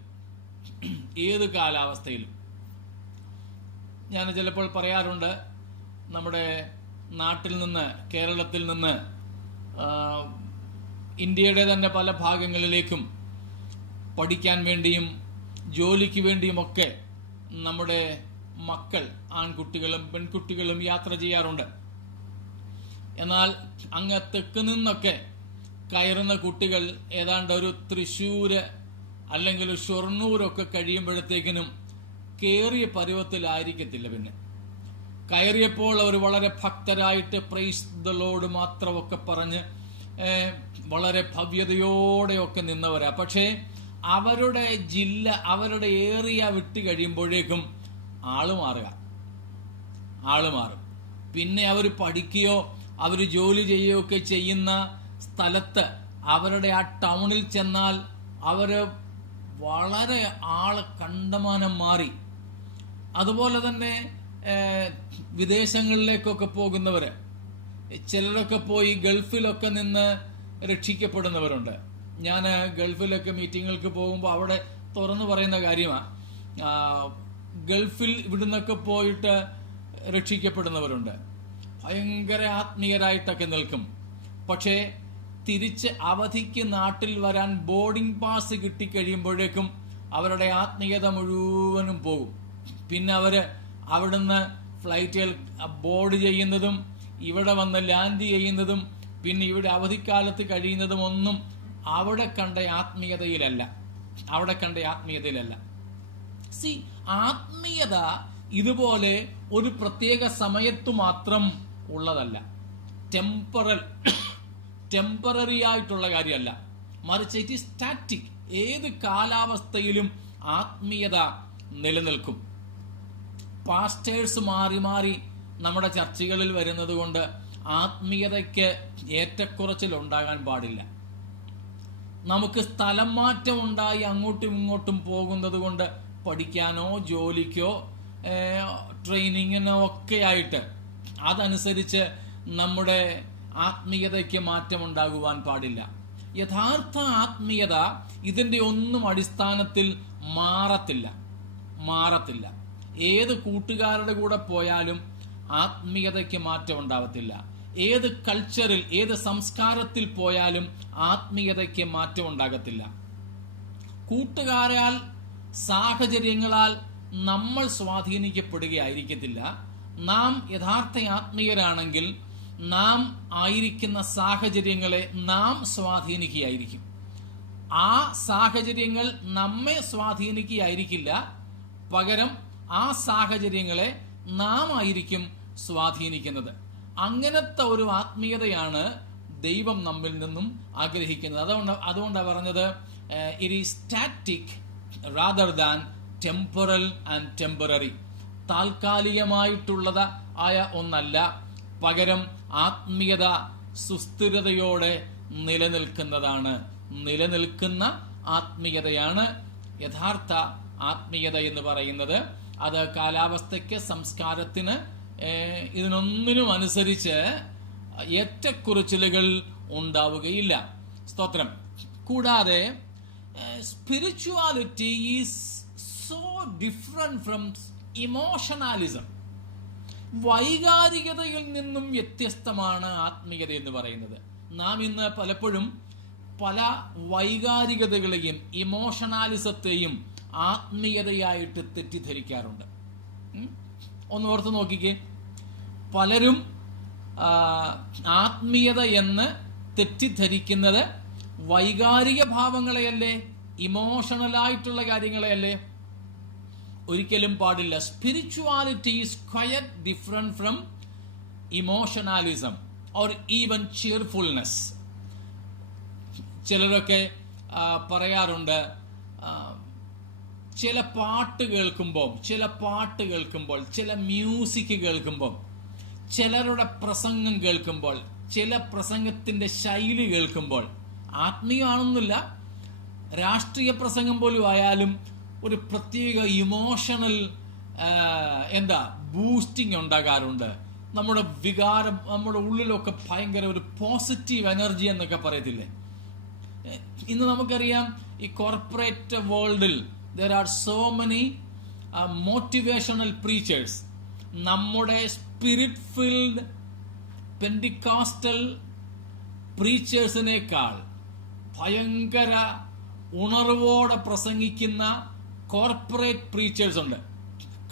ഞാൻ ചിലപ്പോൾ പറയാറുണ്ട്, നമ്മുടെ നാട്ടിൽ നിന്ന്, കേരളത്തിൽ നിന്ന് ഇന്ത്യയുടെ തന്നെ പല ഭാഗങ്ങളിലേക്കും പഠിക്കാൻ വേണ്ടിയും ജോലിക്ക് വേണ്ടിയുമൊക്കെ നമ്മുടെ മക്കൾ, ആൺകുട്ടികളും പെൺകുട്ടികളും യാത്ര ചെയ്യാറുണ്ട്. എന്നാൽ അങ്ങ് തെക്ക് നിന്നൊക്കെ കയറുന്ന കുട്ടികൾ ഏതാണ്ട് ഒരു തൃശ്ശൂര് അല്ലെങ്കിൽ ഷൊർണൂരൊക്കെ കഴിയുമ്പോഴത്തേക്കിനും കേറിയ പരുവത്തിലായിരിക്കത്തില്ല. പിന്നെ കയറിയപ്പോൾ അവർ വളരെ ഭക്തരായിട്ട് പ്രൈസ് ദ ലോർഡ് മാത്രമൊക്കെ പറഞ്ഞ് വളരെ ഭവ്യതയോടെയൊക്കെ നിന്നവരാ. പക്ഷേ അവരുടെ ജില്ല, അവരുടെ ഏരിയ വിട്ട് കഴിയുമ്പോഴേക്കും ആള് മാറും. പിന്നെ അവർ പഠിക്കുകയോ അവർ ജോലി ചെയ്യുകയോ ഒക്കെ ചെയ്യുന്ന സ്ഥലത്ത്, അവരുടെ ആ ടൗണിൽ ചെന്നാൽ അവര് വളരെ ആള് കണ്ടമാനം മാറി. അതുപോലെ തന്നെ വിദേശങ്ങളിലേക്കൊക്കെ പോകുന്നവര്, ചിലരൊക്കെ പോയി ഗൾഫിലൊക്കെ നിന്ന് രക്ഷിക്കപ്പെടുന്നവരുണ്ട്. ഞാൻ ഗൾഫിലൊക്കെ മീറ്റിങ്ങുകൾക്ക് പോകുമ്പോൾ അവിടെ തുറന്നു പറയുന്ന കാര്യമാണ്, ഗൾഫിൽ ഇവിടുന്നൊക്കെ പോയിട്ട് രക്ഷിക്കപ്പെടുന്നവരുണ്ട്. ഭയങ്കര ആത്മീയരായിട്ടൊക്കെ നിൽക്കും. പക്ഷേ തിരിച്ച് അവധിക്ക് നാട്ടിൽ വരാൻ ബോർഡിംഗ് പാസ് കിട്ടിക്കഴിയുമ്പോഴേക്കും അവരുടെ ആത്മീയത മുഴുവനും പോകും. പിന്നെ അവര് അവിടുന്ന് ഫ്ലൈറ്റിൽ ബോർഡ് ചെയ്യുന്നതും ഇവിടെ വന്ന് ലാൻഡ് ചെയ്യുന്നതും പിന്നെ ഇവിടെ അവധിക്കാലത്ത് കഴിയുന്നതും ഒന്നും അവിടെ കണ്ട ആത്മീയതയിലല്ല. സി, ആത്മീയത ഇതുപോലെ ഒരു പ്രത്യേക സമയത്തു മാത്രം ഉള്ളതല്ല, ടെമ്പററി ആയിട്ടുള്ള കാര്യമല്ല, മറിച്ച് ഇറ്റ് ഈസ് സ്റ്റാറ്റിക്. ഏത് കാലാവസ്ഥയിലും ആത്മീയത നിലനിൽക്കും. പാസ്റ്റേഴ്സ് മാറി മാറി നമ്മുടെ ചർച്ചകളിൽ വരുന്നത് കൊണ്ട് ആത്മീയതയ്ക്ക് ഏറ്റക്കുറച്ചിൽ ഉണ്ടാകാൻ പാടില്ല. നമുക്ക് സ്ഥലം മാറ്റം ഉണ്ടായി അങ്ങോട്ടും ഇങ്ങോട്ടും പോകുന്നത് കൊണ്ട് പഠിക്കാനോ ജോലിക്കോ ട്രെയിനിങ്ങിനോ ഒക്കെ ആയിട്ട് അതനുസരിച്ച് നമ്മുടെ ആത്മീയതയ്ക്ക് മാറ്റമുണ്ടാകുവാൻ പാടില്ല. യഥാർത്ഥ ആത്മീയത ഇതിന്റെ ഒന്നും അടിസ്ഥാനത്തിൽ മാറത്തില്ല. ഏത് കൂട്ടുകാരുടെ കൂടെ പോയാലും ആത്മീയതയ്ക്ക് മാറ്റം ഉണ്ടാവത്തില്ല. ഏത് കൾച്ചറിൽ, ഏത് സംസ്കാരത്തിൽ പോയാലും ആത്മീയതയ്ക്ക് മാറ്റം ഉണ്ടാകത്തില്ല. കൂട്ടുകാരാൽ, സാഹചര്യങ്ങളാൽ നമ്മൾ സ്വാധീനിക്കപ്പെടുകയായിരിക്കത്തില്ല. നാം യഥാർത്ഥ ആത്മീയരാണെങ്കിൽ നാം ആയിരിക്കുന്ന സാഹചര്യങ്ങളെ നാം സ്വാധീനിക്കുകയായിരിക്കും. ആ സാഹചര്യങ്ങൾ നമ്മെ സ്വാധീനിക്കുകയായിരിക്കില്ല, പകരം ആ സാഹചര്യങ്ങളെ നാം ആയിരിക്കും സ്വാധീനിക്കുന്നത്. അങ്ങനത്തെ ഒരു ആത്മീയതയാണ് ദൈവം നമ്മിൽ നിന്നും ആഗ്രഹിക്കുന്നത്. അതുകൊണ്ടാണ് പറഞ്ഞത് it is static rather than temporal and temporary. താൽക്കാലികമായിട്ടുള്ളത് ആയ ഒന്നല്ല, പകരം ആത്മീയത സുസ്ഥിരതയോടെ നിലനിൽക്കുന്ന ആത്മീയതയാണ് യഥാർത്ഥ ആത്മീയത എന്ന് പറയുന്നത്. അത് കാലാവസ്ഥയ്ക്ക്, സംസ്കാരത്തിന്, ഇതിനൊന്നിനും അനുസരിച്ച് ഏറ്റക്കുറച്ചിലുകൾ ഉണ്ടാവുകയില്ല. സ്തോത്രം. കൂടാതെ spirituality is so different from emotionalism. വൈകാരികതയിൽ നിന്നും വ്യത്യസ്തമാണ് ആത്മീയത എന്ന് പറയുന്നത്. നാം ഇന്ന് പലപ്പോഴും പല വൈകാരികതകളെയും ഇമോഷണാലിസത്തെയും ആത്മീയതയായിട്ട് തെറ്റിദ്ധരിക്കാറുണ്ട്. ഒന്ന് ഓർത്ത് നോക്കിക്കേ, പലരും ആത്മീയത എന്ന് തെറ്റിദ്ധരിക്കുന്നത് വൈകാരിക ഭാവങ്ങളെയല്ലേ, ഇമോഷണലായിട്ടുള്ള കാര്യങ്ങളെയല്ലേ. ഒരിക്കലും പാടില്ല. Spirituality is quite different from emotionalism or even cheerfulness. ചിലരൊക്കെ പറയാറുണ്ട്, ചില പാട്ട് കേൾക്കുമ്പോൾ, ചില മ്യൂസിക് കേൾക്കുമ്പോൾ, ചിലരുടെ പ്രസംഗം കേൾക്കുമ്പോൾ, ചില പ്രസംഗത്തിന്റെ ശൈലി കേൾക്കുമ്പോൾ, ആത്മീയമാണെന്നില്ല, രാഷ്ട്രീയ പ്രസംഗം പോലും ആയാലും ഒരു പ്രത്യേക ഇമോഷണൽ ബൂസ്റ്റിംഗ് ഉണ്ടാകാറുണ്ട്. നമ്മുടെ വികാരം, നമ്മുടെ ഉള്ളിലൊക്കെ ഭയങ്കര ഒരു പോസിറ്റീവ് എനർജി എന്നൊക്കെ പറയത്തില്ലേ. ഇന്ന് നമുക്കറിയാം, ഈ കോർപ്പറേറ്റ് വേൾഡിൽ there are so many motivational preachers. നമ്മുടെ സ്പിരിറ്റ് ഫിൽഡ് പെന്റിക്കോസ്റ്റൽ പ്രീച്ചേഴ്സിനേക്കാൾ ഭയങ്കര ഉണർവോടെ പ്രസംഗിക്കുന്ന കോർപ്പറേറ്റ് പ്രീച്ചേഴ്സ് ഉണ്ട്,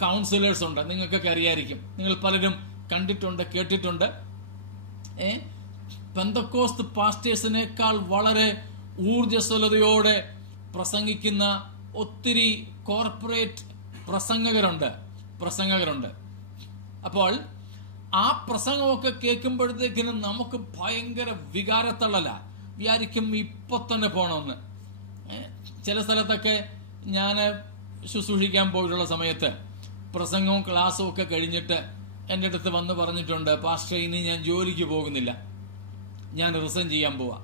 കൗൺസിലേഴ്സ് ഉണ്ട്. നിങ്ങൾക്കൊക്കെ അറിയായിരിക്കും, നിങ്ങൾ പലരും കണ്ടിട്ടുണ്ട്, കേട്ടിട്ടുണ്ട്. പെന്തക്കോസ്ത് പാസ്റ്റേഴ്സിനേക്കാൾ വളരെ ഊർജ്ജസ്വലതയോടെ പ്രസംഗിക്കുന്ന ഒത്തിരി കോർപ്പറേറ്റ് പ്രസംഗകരുണ്ട്. അപ്പോൾ ആ പ്രസംഗമൊക്കെ കേൾക്കുമ്പോഴത്തേക്കിനും നമുക്ക് ഭയങ്കര വികാരത്തള്ളല, വിചാരിക്കും ഇപ്പൊ തന്നെ പോണമെന്ന്. ചില സ്ഥലത്തൊക്കെ ഞാൻ ശുശ്രൂഷിക്കാൻ പോയിട്ടുള്ള സമയത്ത് പ്രസംഗവും ക്ലാസ്സും ഒക്കെ കഴിഞ്ഞിട്ട് എൻ്റെ അടുത്ത് വന്ന് പറഞ്ഞിട്ടുണ്ട്, പാസ്റ്റർ ഇനി ഞാൻ ജോലിക്ക് പോകുന്നില്ല, ഞാൻ റിസൈൻ ചെയ്യാൻ പോവാ.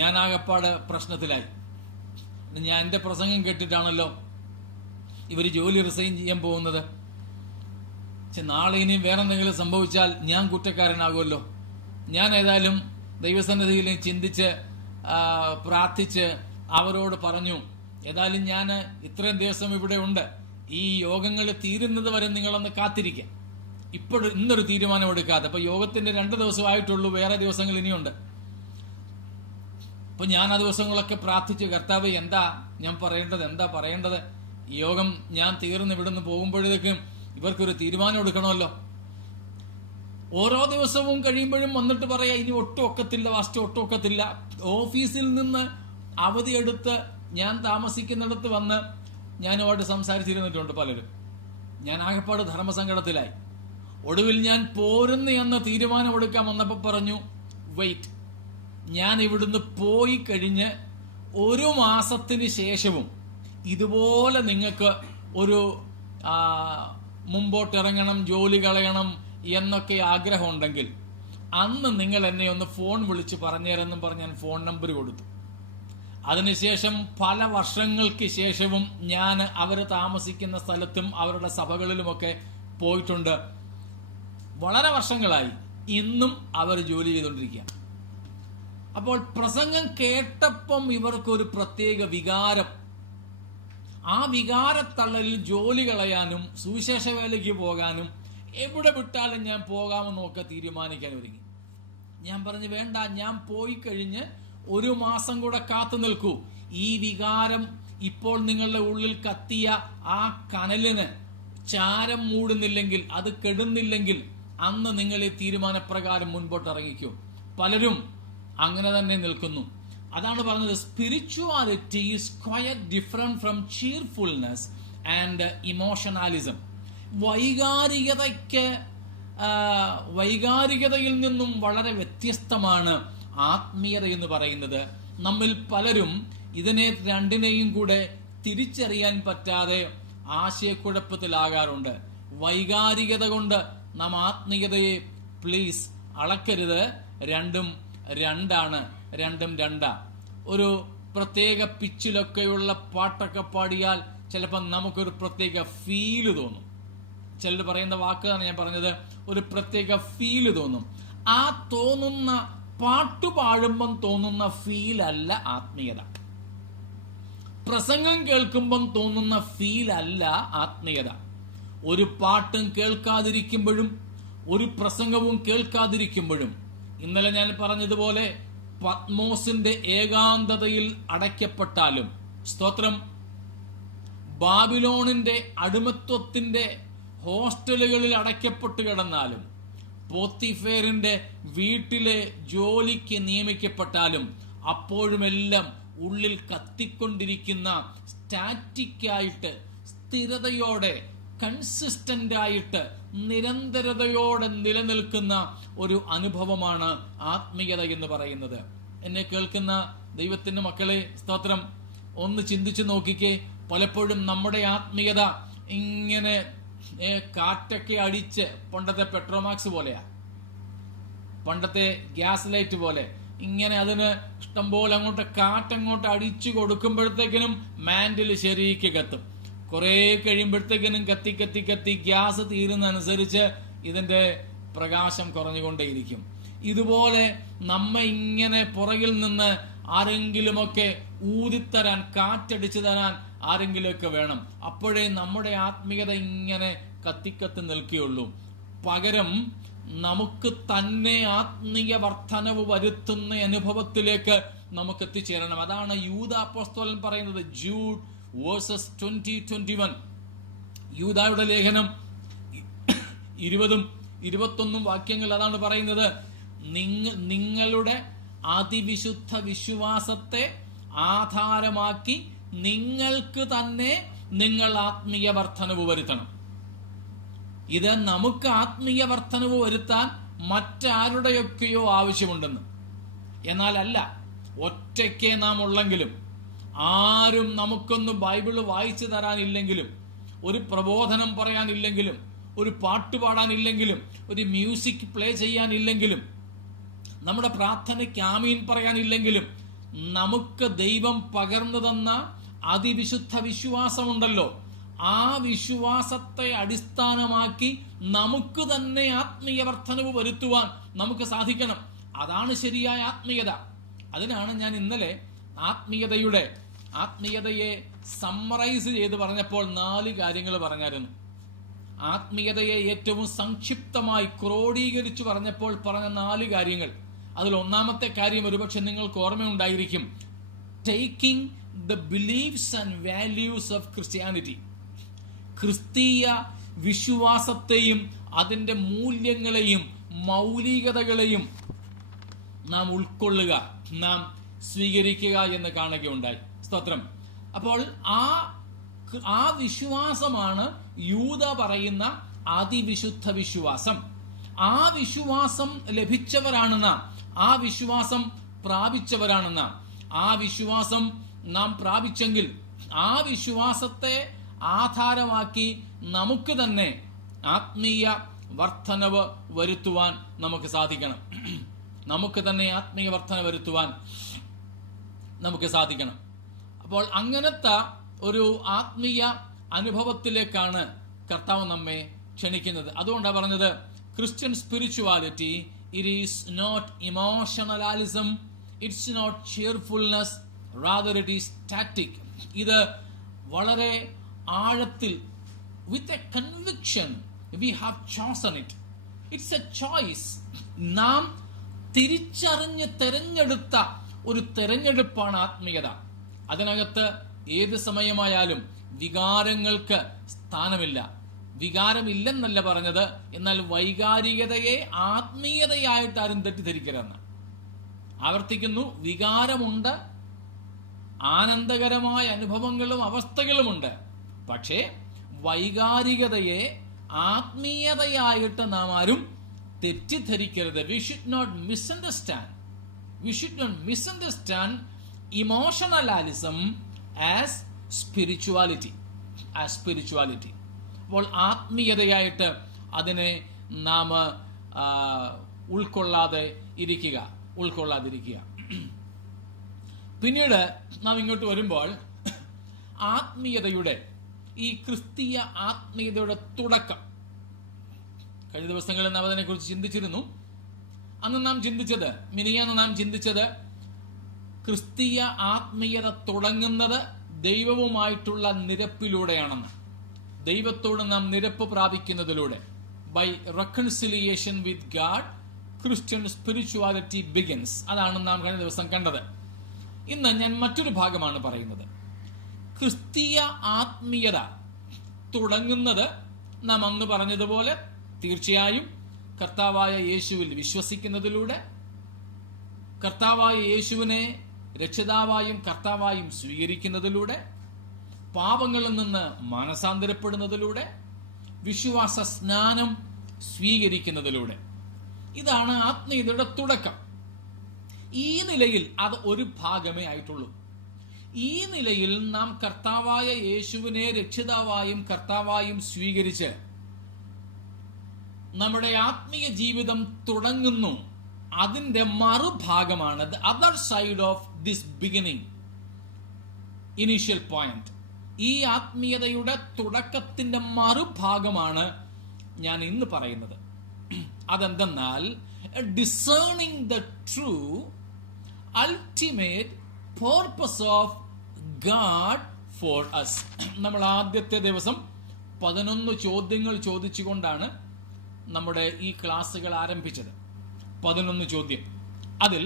ഞാൻ ആകപ്പാട് പ്രശ്നത്തിലായി. ഞാൻ എൻ്റെ പ്രസംഗം കേട്ടിട്ടാണല്ലോ ഇവർ ജോലി റിസൈൻ ചെയ്യാൻ പോകുന്നത്. നാളെ ഇനി വേറെ എന്തെങ്കിലും സംഭവിച്ചാൽ ഞാൻ കുറ്റക്കാരനാകുമല്ലോ. ഞാൻ ഏതായാലും ദൈവസന്നിധിയിൽ ചിന്തിച്ച് പ്രാർത്ഥിച്ച് അവരോട് പറഞ്ഞു, ഏതായാലും ഞാൻ ഇത്രയും ദിവസം ഇവിടെ ഉണ്ട്, ഈ യോഗങ്ങൾ തീരുന്നത് വരെ നിങ്ങളൊന്ന് കാത്തിരിക്കാം. ഇന്നൊരു തീരുമാനം എടുക്കാതെ. അപ്പൊ യോഗത്തിന്റെ 2 ദിവസമായിട്ടുള്ളൂ, വേറെ ദിവസങ്ങൾ ഇനിയുണ്ട്. അപ്പൊ ഞാൻ ആ ദിവസങ്ങളൊക്കെ പ്രാർത്ഥിച്ചു, കർത്താവ് എന്താ പറയേണ്ടത്, യോഗം ഞാൻ തീർന്ന് ഇവിടുന്ന് പോകുമ്പോഴേക്കും ഇവർക്കൊരു തീരുമാനം എടുക്കണമല്ലോ. ഓരോ ദിവസവും കഴിയുമ്പോഴും വന്നിട്ട് പറയാ, ഇനി ഒട്ടും ഒക്കത്തില്ല. ഓഫീസിൽ നിന്ന് അവധിയെടുത്ത് ഞാൻ താമസിക്കുന്നിടത്ത് വന്ന് ഞാനുമായിട്ട് സംസാരിച്ചിരുന്നിട്ടുണ്ട് പലരും. ഞാൻ ആകെപ്പാട് ധർമ്മസങ്കടത്തിലായി. ഒടുവിൽ ഞാൻ പോരുന്ന എന്ന് തീരുമാനമെടുക്കാൻ വന്നപ്പോൾ പറഞ്ഞു, വെയിറ്റ്, ഞാൻ ഇവിടുന്ന് പോയി കഴിഞ്ഞ് 1 മാസത്തിന് ശേഷവും ഇതുപോലെ നിങ്ങൾക്ക് ഒരു മുമ്പോട്ടിറങ്ങണം, ജോലി കളയണം എന്നൊക്കെ ആഗ്രഹം ഉണ്ടെങ്കിൽ അന്ന് നിങ്ങൾ എന്നെ ഒന്ന് ഫോൺ വിളിച്ച് പറഞ്ഞുതരെന്നും പറഞ്ഞ് ഞാൻ ഫോൺ നമ്പർ കൊടുത്തു. അതിനുശേഷം പല വർഷങ്ങൾക്ക് ശേഷവും ഞാൻ അവർ താമസിക്കുന്ന സ്ഥലത്തും അവരുടെ സഭകളിലുമൊക്കെ പോയിട്ടുണ്ട്. വളരെ വർഷങ്ങളായി, ഇന്നും അവർ ജോലി ചെയ്തുകൊണ്ടിരിക്കുക. അപ്പോൾ പ്രസംഗം കേട്ടപ്പം ഇവർക്കൊരു പ്രത്യേക വികാരം, ആ വികാരത്തള്ളലിൽ ജോലി കളയാനും സുവിശേഷ വേലയ്ക്ക് പോകാനും എവിടെ വിട്ടാലും ഞാൻ പോകാമെന്നൊക്കെ തീരുമാനിക്കാൻ ഒരുങ്ങി. ഞാൻ പറഞ്ഞു, വേണ്ട, ഞാൻ പോയി കഴിഞ്ഞ് 1 മാസം കൂടെ കാത്തു നിൽക്കൂ. ഈ വികാരം ഇപ്പോൾ നിങ്ങളുടെ ഉള്ളിൽ കത്തിയ ആ കനലിന് ചാരം മൂടുന്നില്ലെങ്കിൽ, അത് കെടുന്നില്ലെങ്കിൽ അന്ന് നിങ്ങൾ ഈ തീരുമാനപ്രകാരം മുൻപോട്ട് ഇറങ്ങിക്കൂ. പലരും അങ്ങനെ തന്നെ നിൽക്കുന്നു. അതാണ് പറഞ്ഞത്, spirituality is quite different from cheerfulness and emotionalism. വൈകാരികതയിൽ നിന്നും വളരെ വ്യത്യസ്തമാണ് ആത്മീയത എന്ന് പറയുന്നത്. നമ്മിൽ പലരും ഇതിനെ രണ്ടിനെയും കൂടെ തിരിച്ചറിയാൻ പറ്റാതെ ആശയക്കുഴപ്പത്തിലാകാറുണ്ട്. വൈകാരികത കൊണ്ട് നാം ആത്മീയതയെ പ്ലീസ് അളക്കരുത്. രണ്ടും രണ്ടാ. ഒരു പ്രത്യേക പിച്ചിലൊക്കെയുള്ള പാട്ടൊക്കെ പാടിയാൽ ചിലപ്പോൾ നമുക്കൊരു പ്രത്യേക ഫീല് തോന്നും. ചിലർ പറയുന്ന വാക്കാണ് ഞാൻ പറഞ്ഞത്, ഒരു പ്രത്യേക ഫീല് തോന്നും. ആ തോന്നുന്ന പാട്ടു പാടുമ്പം തോന്നുന്ന ഫീലല്ല ആത്മീയത. പ്രസംഗം കേൾക്കുമ്പം തോന്നുന്ന ഫീലല്ല ആത്മീയത. ഒരു പാട്ടും കേൾക്കാതിരിക്കുമ്പോഴും ഒരു പ്രസംഗവും കേൾക്കാതിരിക്കുമ്പോഴും, ഇന്നലെ ഞാൻ പറഞ്ഞതുപോലെ പത്മോസിന്റെ ഏകാന്തതയിൽ അടയ്ക്കപ്പെട്ടാലും, സ്തോത്രം, ബാബിലോണിന്റെ അടിമത്വത്തിന്റെ ഹോസ്റ്റലുകളിൽ അടയ്ക്കപ്പെട്ട് കിടന്നാലും, പോത്തിഫേറിന്റെ വീട്ടിലെ ജോലിക്ക് നിയമിക്കപ്പെട്ടാലും, അപ്പോഴുമെല്ലാം ഉള്ളിൽ കത്തിക്കൊണ്ടിരിക്കുന്ന സ്റ്റാറ്റിക്കായിട്ട് സ്ഥിരതയോടെ, കൺസിസ്റ്റന്റ് ആയിട്ട്, നിരന്തരതയോടെ നിലനിൽക്കുന്ന ഒരു അനുഭവമാണ് ആത്മീയത എന്ന് പറയുന്നത്. എന്നെ കേൾക്കുന്ന ദൈവത്തിന്റെ മക്കളെ, സ്തോത്രം, ഒന്ന് ചിന്തിച്ചു നോക്കിക്കേ. പലപ്പോഴും നമ്മുടെ ആത്മീയത ഇങ്ങനെ കാറ്റൊക്കെ അടിച്ച്, പണ്ടത്തെ പെട്രോമാക്സ് പോലെയാ, പണ്ടത്തെ ഗ്യാസ് ലൈറ്റ് പോലെ ഇങ്ങനെ അതിന് ഇഷ്ടംപോലെ അങ്ങോട്ട് കാറ്റങ്ങോട്ട് അടിച്ചു കൊടുക്കുമ്പോഴത്തേക്കിനും മാൻഡിൽ ശരിക്ക് കത്തും. കുറെ കഴിയുമ്പോഴത്തേക്കിനും കത്തി കത്തി കത്തി ഗ്യാസ് തീരുന്നതനുസരിച്ച് ഇതിന്റെ പ്രകാശം കുറഞ്ഞുകൊണ്ടേയിരിക്കും. ഇതുപോലെ നമ്മ ഇങ്ങനെ പുറകിൽ നിന്ന് ആരെങ്കിലുമൊക്കെ ഊതിത്തരാൻ, കാറ്റടിച്ചു തരാൻ ആരെങ്കിലുമൊക്കെ വേണം. അപ്പോഴേ നമ്മുടെ ആത്മീയത ഇങ്ങനെ കത്തിക്കത്തി നിൽക്കുകയുള്ളൂ. പകരം നമുക്ക് തന്നെ ആത്മീയ വർധനവ് വരുത്തുന്ന അനുഭവത്തിലേക്ക് നമുക്ക് എത്തിച്ചേരണം. അതാണ് യൂദാ അപ്പോസ്തലൻ പറയുന്നത്. ജൂഡ് വേഴ്സസ് 20-21, യൂദായുടെ ലേഖനം 20-21 വാക്യങ്ങൾ അതാണ് പറയുന്നത്. നിങ്ങളുടെ അതിവിശുദ്ധ വിശ്വാസത്തെ ആധാരമാക്കി നിങ്ങൾക്ക് തന്നെ നിങ്ങൾ ആത്മീയ വർധനവ് വരുത്തണം. ഇത് നമുക്ക് ആത്മീയ വർധനവ് വരുത്താൻ മറ്റാരുടെയൊക്കെയോ ആവശ്യമുണ്ടെന്ന്. എന്നാൽ അല്ല, ഒറ്റയ്ക്കേ നാം ഉള്ളെങ്കിലും, ആരും നമുക്കൊന്ന് ബൈബിള് വായിച്ചു തരാനില്ലെങ്കിലും, ഒരു പ്രബോധനം പറയാനില്ലെങ്കിലും, ഒരു പാട്ട് പാടാനില്ലെങ്കിലും, ഒരു മ്യൂസിക് പ്ലേ ചെയ്യാനില്ലെങ്കിലും, നമ്മുടെ പ്രാർത്ഥനയ്ക്ക് ആമീൻ പറയാനില്ലെങ്കിലും, നമുക്ക് ദൈവം പകർന്നു തന്ന അതിവിശുദ്ധ വിശ്വാസമുണ്ടല്ലോ, ആ വിശ്വാസത്തെ അടിസ്ഥാനമാക്കി നമുക്ക് തന്നെ ആത്മീയ വർധനവ് വരുത്തുവാൻ നമുക്ക് സാധിക്കണം. അതാണ് ശരിയായ ആത്മീയത. അതിനാണ് ഞാൻ ഇന്നലെ ആത്മീയതയെ സമ്മറൈസ് ചെയ്ത് പറഞ്ഞപ്പോൾ 4 കാര്യങ്ങൾ പറഞ്ഞായിരുന്നു. ആത്മീയതയെ ഏറ്റവും സംക്ഷിപ്തമായി ക്രോഡീകരിച്ചു പറഞ്ഞപ്പോൾ പറഞ്ഞ 4 കാര്യങ്ങൾ. അതിൽ ഒന്നാമത്തെ കാര്യം ഒരുപക്ഷെ നിങ്ങൾക്ക് ഓർമ്മയുണ്ടായിരിക്കും. Taking the beliefs and values of Christianity. ക്രിസ്തീയ വിശ്വാസത്തെയും അതിന്റെ മൂല്യങ്ങളെയും മൗലികതകളെയും നാം ഉൾക്കൊള്ളുക, നാം സ്വീകരിക്കുക എന്ന് കാണുകയുണ്ടായി. സ്തോത്രം. അപ്പോൾ ആ വിശ്വാസമാണ് യൂദാ പറയുന്ന അതിവിശുദ്ധ വിശ്വാസം. ആ വിശ്വാസം ലഭിച്ചവരാണ് നാം, ആ വിശ്വാസം പ്രാപിച്ചവരാണ് നാം. ആ വിശ്വാസം നാം പ്രാപിച്ചെങ്കിൽ ആ വിശ്വാസത്തെ ആധാരമാക്കി നമുക്ക് തന്നെ ആത്മീയ വർധനവ് വരുത്തുവാൻ നമുക്ക് സാധിക്കണം. നമുക്ക് തന്നെ ആത്മീയ വർധന വരുത്തുവാൻ നമുക്ക് സാധിക്കണം. അപ്പോൾ അങ്ങനത്തെ ഒരു ആത്മീയ അനുഭവത്തിലേക്കാണ് കർത്താവ് നമ്മെ ക്ഷണിക്കുന്നത്. അതുകൊണ്ടാണ് പറഞ്ഞത്, Christian spirituality, it is not emotionalism, it's not cheerfulness, rather it is static. ഇത് വളരെ ആഴത്തിൽ, with a conviction we have chosen it. It's a choice. നാം തിരിച്ചറിഞ്ഞ് തെരഞ്ഞെടുത്ത ഒരു തെരഞ്ഞെടുപ്പാണ് ആത്മീയത. അതിനകത്ത് ഏത് സമയമായാലും വികാരങ്ങൾക്ക് സ്ഥാനമില്ല. വികാരമില്ലെന്നല്ല പറഞ്ഞത്, എന്നാൽ വൈകാരികതയെ ആത്മീയതയായിട്ട് ആരും തെറ്റിദ്ധരിക്കരുതെന്ന് ആവർത്തിക്കുന്നു. വികാരമുണ്ട്, ആനന്ദകരമായ അനുഭവങ്ങളും അവസ്ഥകളുമുണ്ട്. പക്ഷേ വൈകാരികതയെ ആത്മീയതയായിട്ട് നാം ആരും തെറ്റിദ്ധരിക്കരുത്. We should not misunderstand emotionalism as spirituality. അപ്പോൾ ആത്മീയതയായിട്ട് അതിനെ നാം ഉൾക്കൊള്ളാതിരിക്കുക. പിന്നീട് നാം ഇങ്ങോട്ട് വരുമ്പോൾ ആത്മീയതയുടെ, ഈ ക്രിസ്തീയ ആത്മീയതയുടെ തുടക്കം, കഴിഞ്ഞ ദിവസങ്ങളിൽ നാം അതിനെക്കുറിച്ച് ചിന്തിച്ചിരുന്നു. മിനിയാന്ന് നാം ചിന്തിച്ചത് ക്രിസ്തീയ ആത്മീയത തുടങ്ങുന്നത് ദൈവവുമായിട്ടുള്ള നിരപ്പിലൂടെയാണെന്ന്. ദൈവത്തോട് നാം നിരപ്പ് പ്രാപിക്കുന്നതിലൂടെ, by reconciliation with God, Christian spirituality begins. അതാണ് നാം കഴിഞ്ഞ ദിവസം കണ്ടത്. ഇന്ന് ഞാൻ മറ്റൊരു ഭാഗമാണ് പറയുന്നത്. ക്രിസ്തീയ ആത്മീയത തുടങ്ങുന്നത് നാം അന്ന് പറഞ്ഞതുപോലെ തീർച്ചയായും കർത്താവായ യേശുവിൽ വിശ്വസിക്കുന്നതിലൂടെ, കർത്താവായ യേശുവിനെ രക്ഷിതാവായും കർത്താവായും സ്വീകരിക്കുന്നതിലൂടെ, പാപങ്ങളിൽ നിന്ന് മാനസാന്തരപ്പെടുന്നതിലൂടെ, വിശ്വാസ സ്നാനം സ്വീകരിക്കുന്നതിലൂടെ. ഇതാണ് ആത്മീയതയുടെ തുടക്കം. ഈ നിലയിൽ അത് ഒരു ഭാഗമേ ആയിട്ടുള്ളൂ. ഈ നിലയിൽ നാം കർത്താവായ യേശുവിനെ രക്ഷിതാവായും കർത്താവായും സ്വീകരിച്ച് നമ്മുടെ ആത്മീയ ജീവിതം തുടങ്ങുന്നു. അതിന്റെ മറുഭാഗമാണ് the other side of this beginning, initial point. ഈ ആത്മീയതയുടെ തുടക്കത്തിന്റെ മറുഭാഗമാണ് ഞാൻ ഇന്ന് പറയുന്നത്. അതെന്തെന്നാൽ discerning the true ultimate purpose of God for us. നമ്മൾ ആദ്യത്തെ ദിവസം 11 ചോദ്യങ്ങൾ ചോദിച്ചുകൊണ്ടാണ് നമ്മുടെ ഈ ക്ലാസ്സുകൾ ആരംഭിച്ചത്. 11 ചോദ്യം. അതിൽ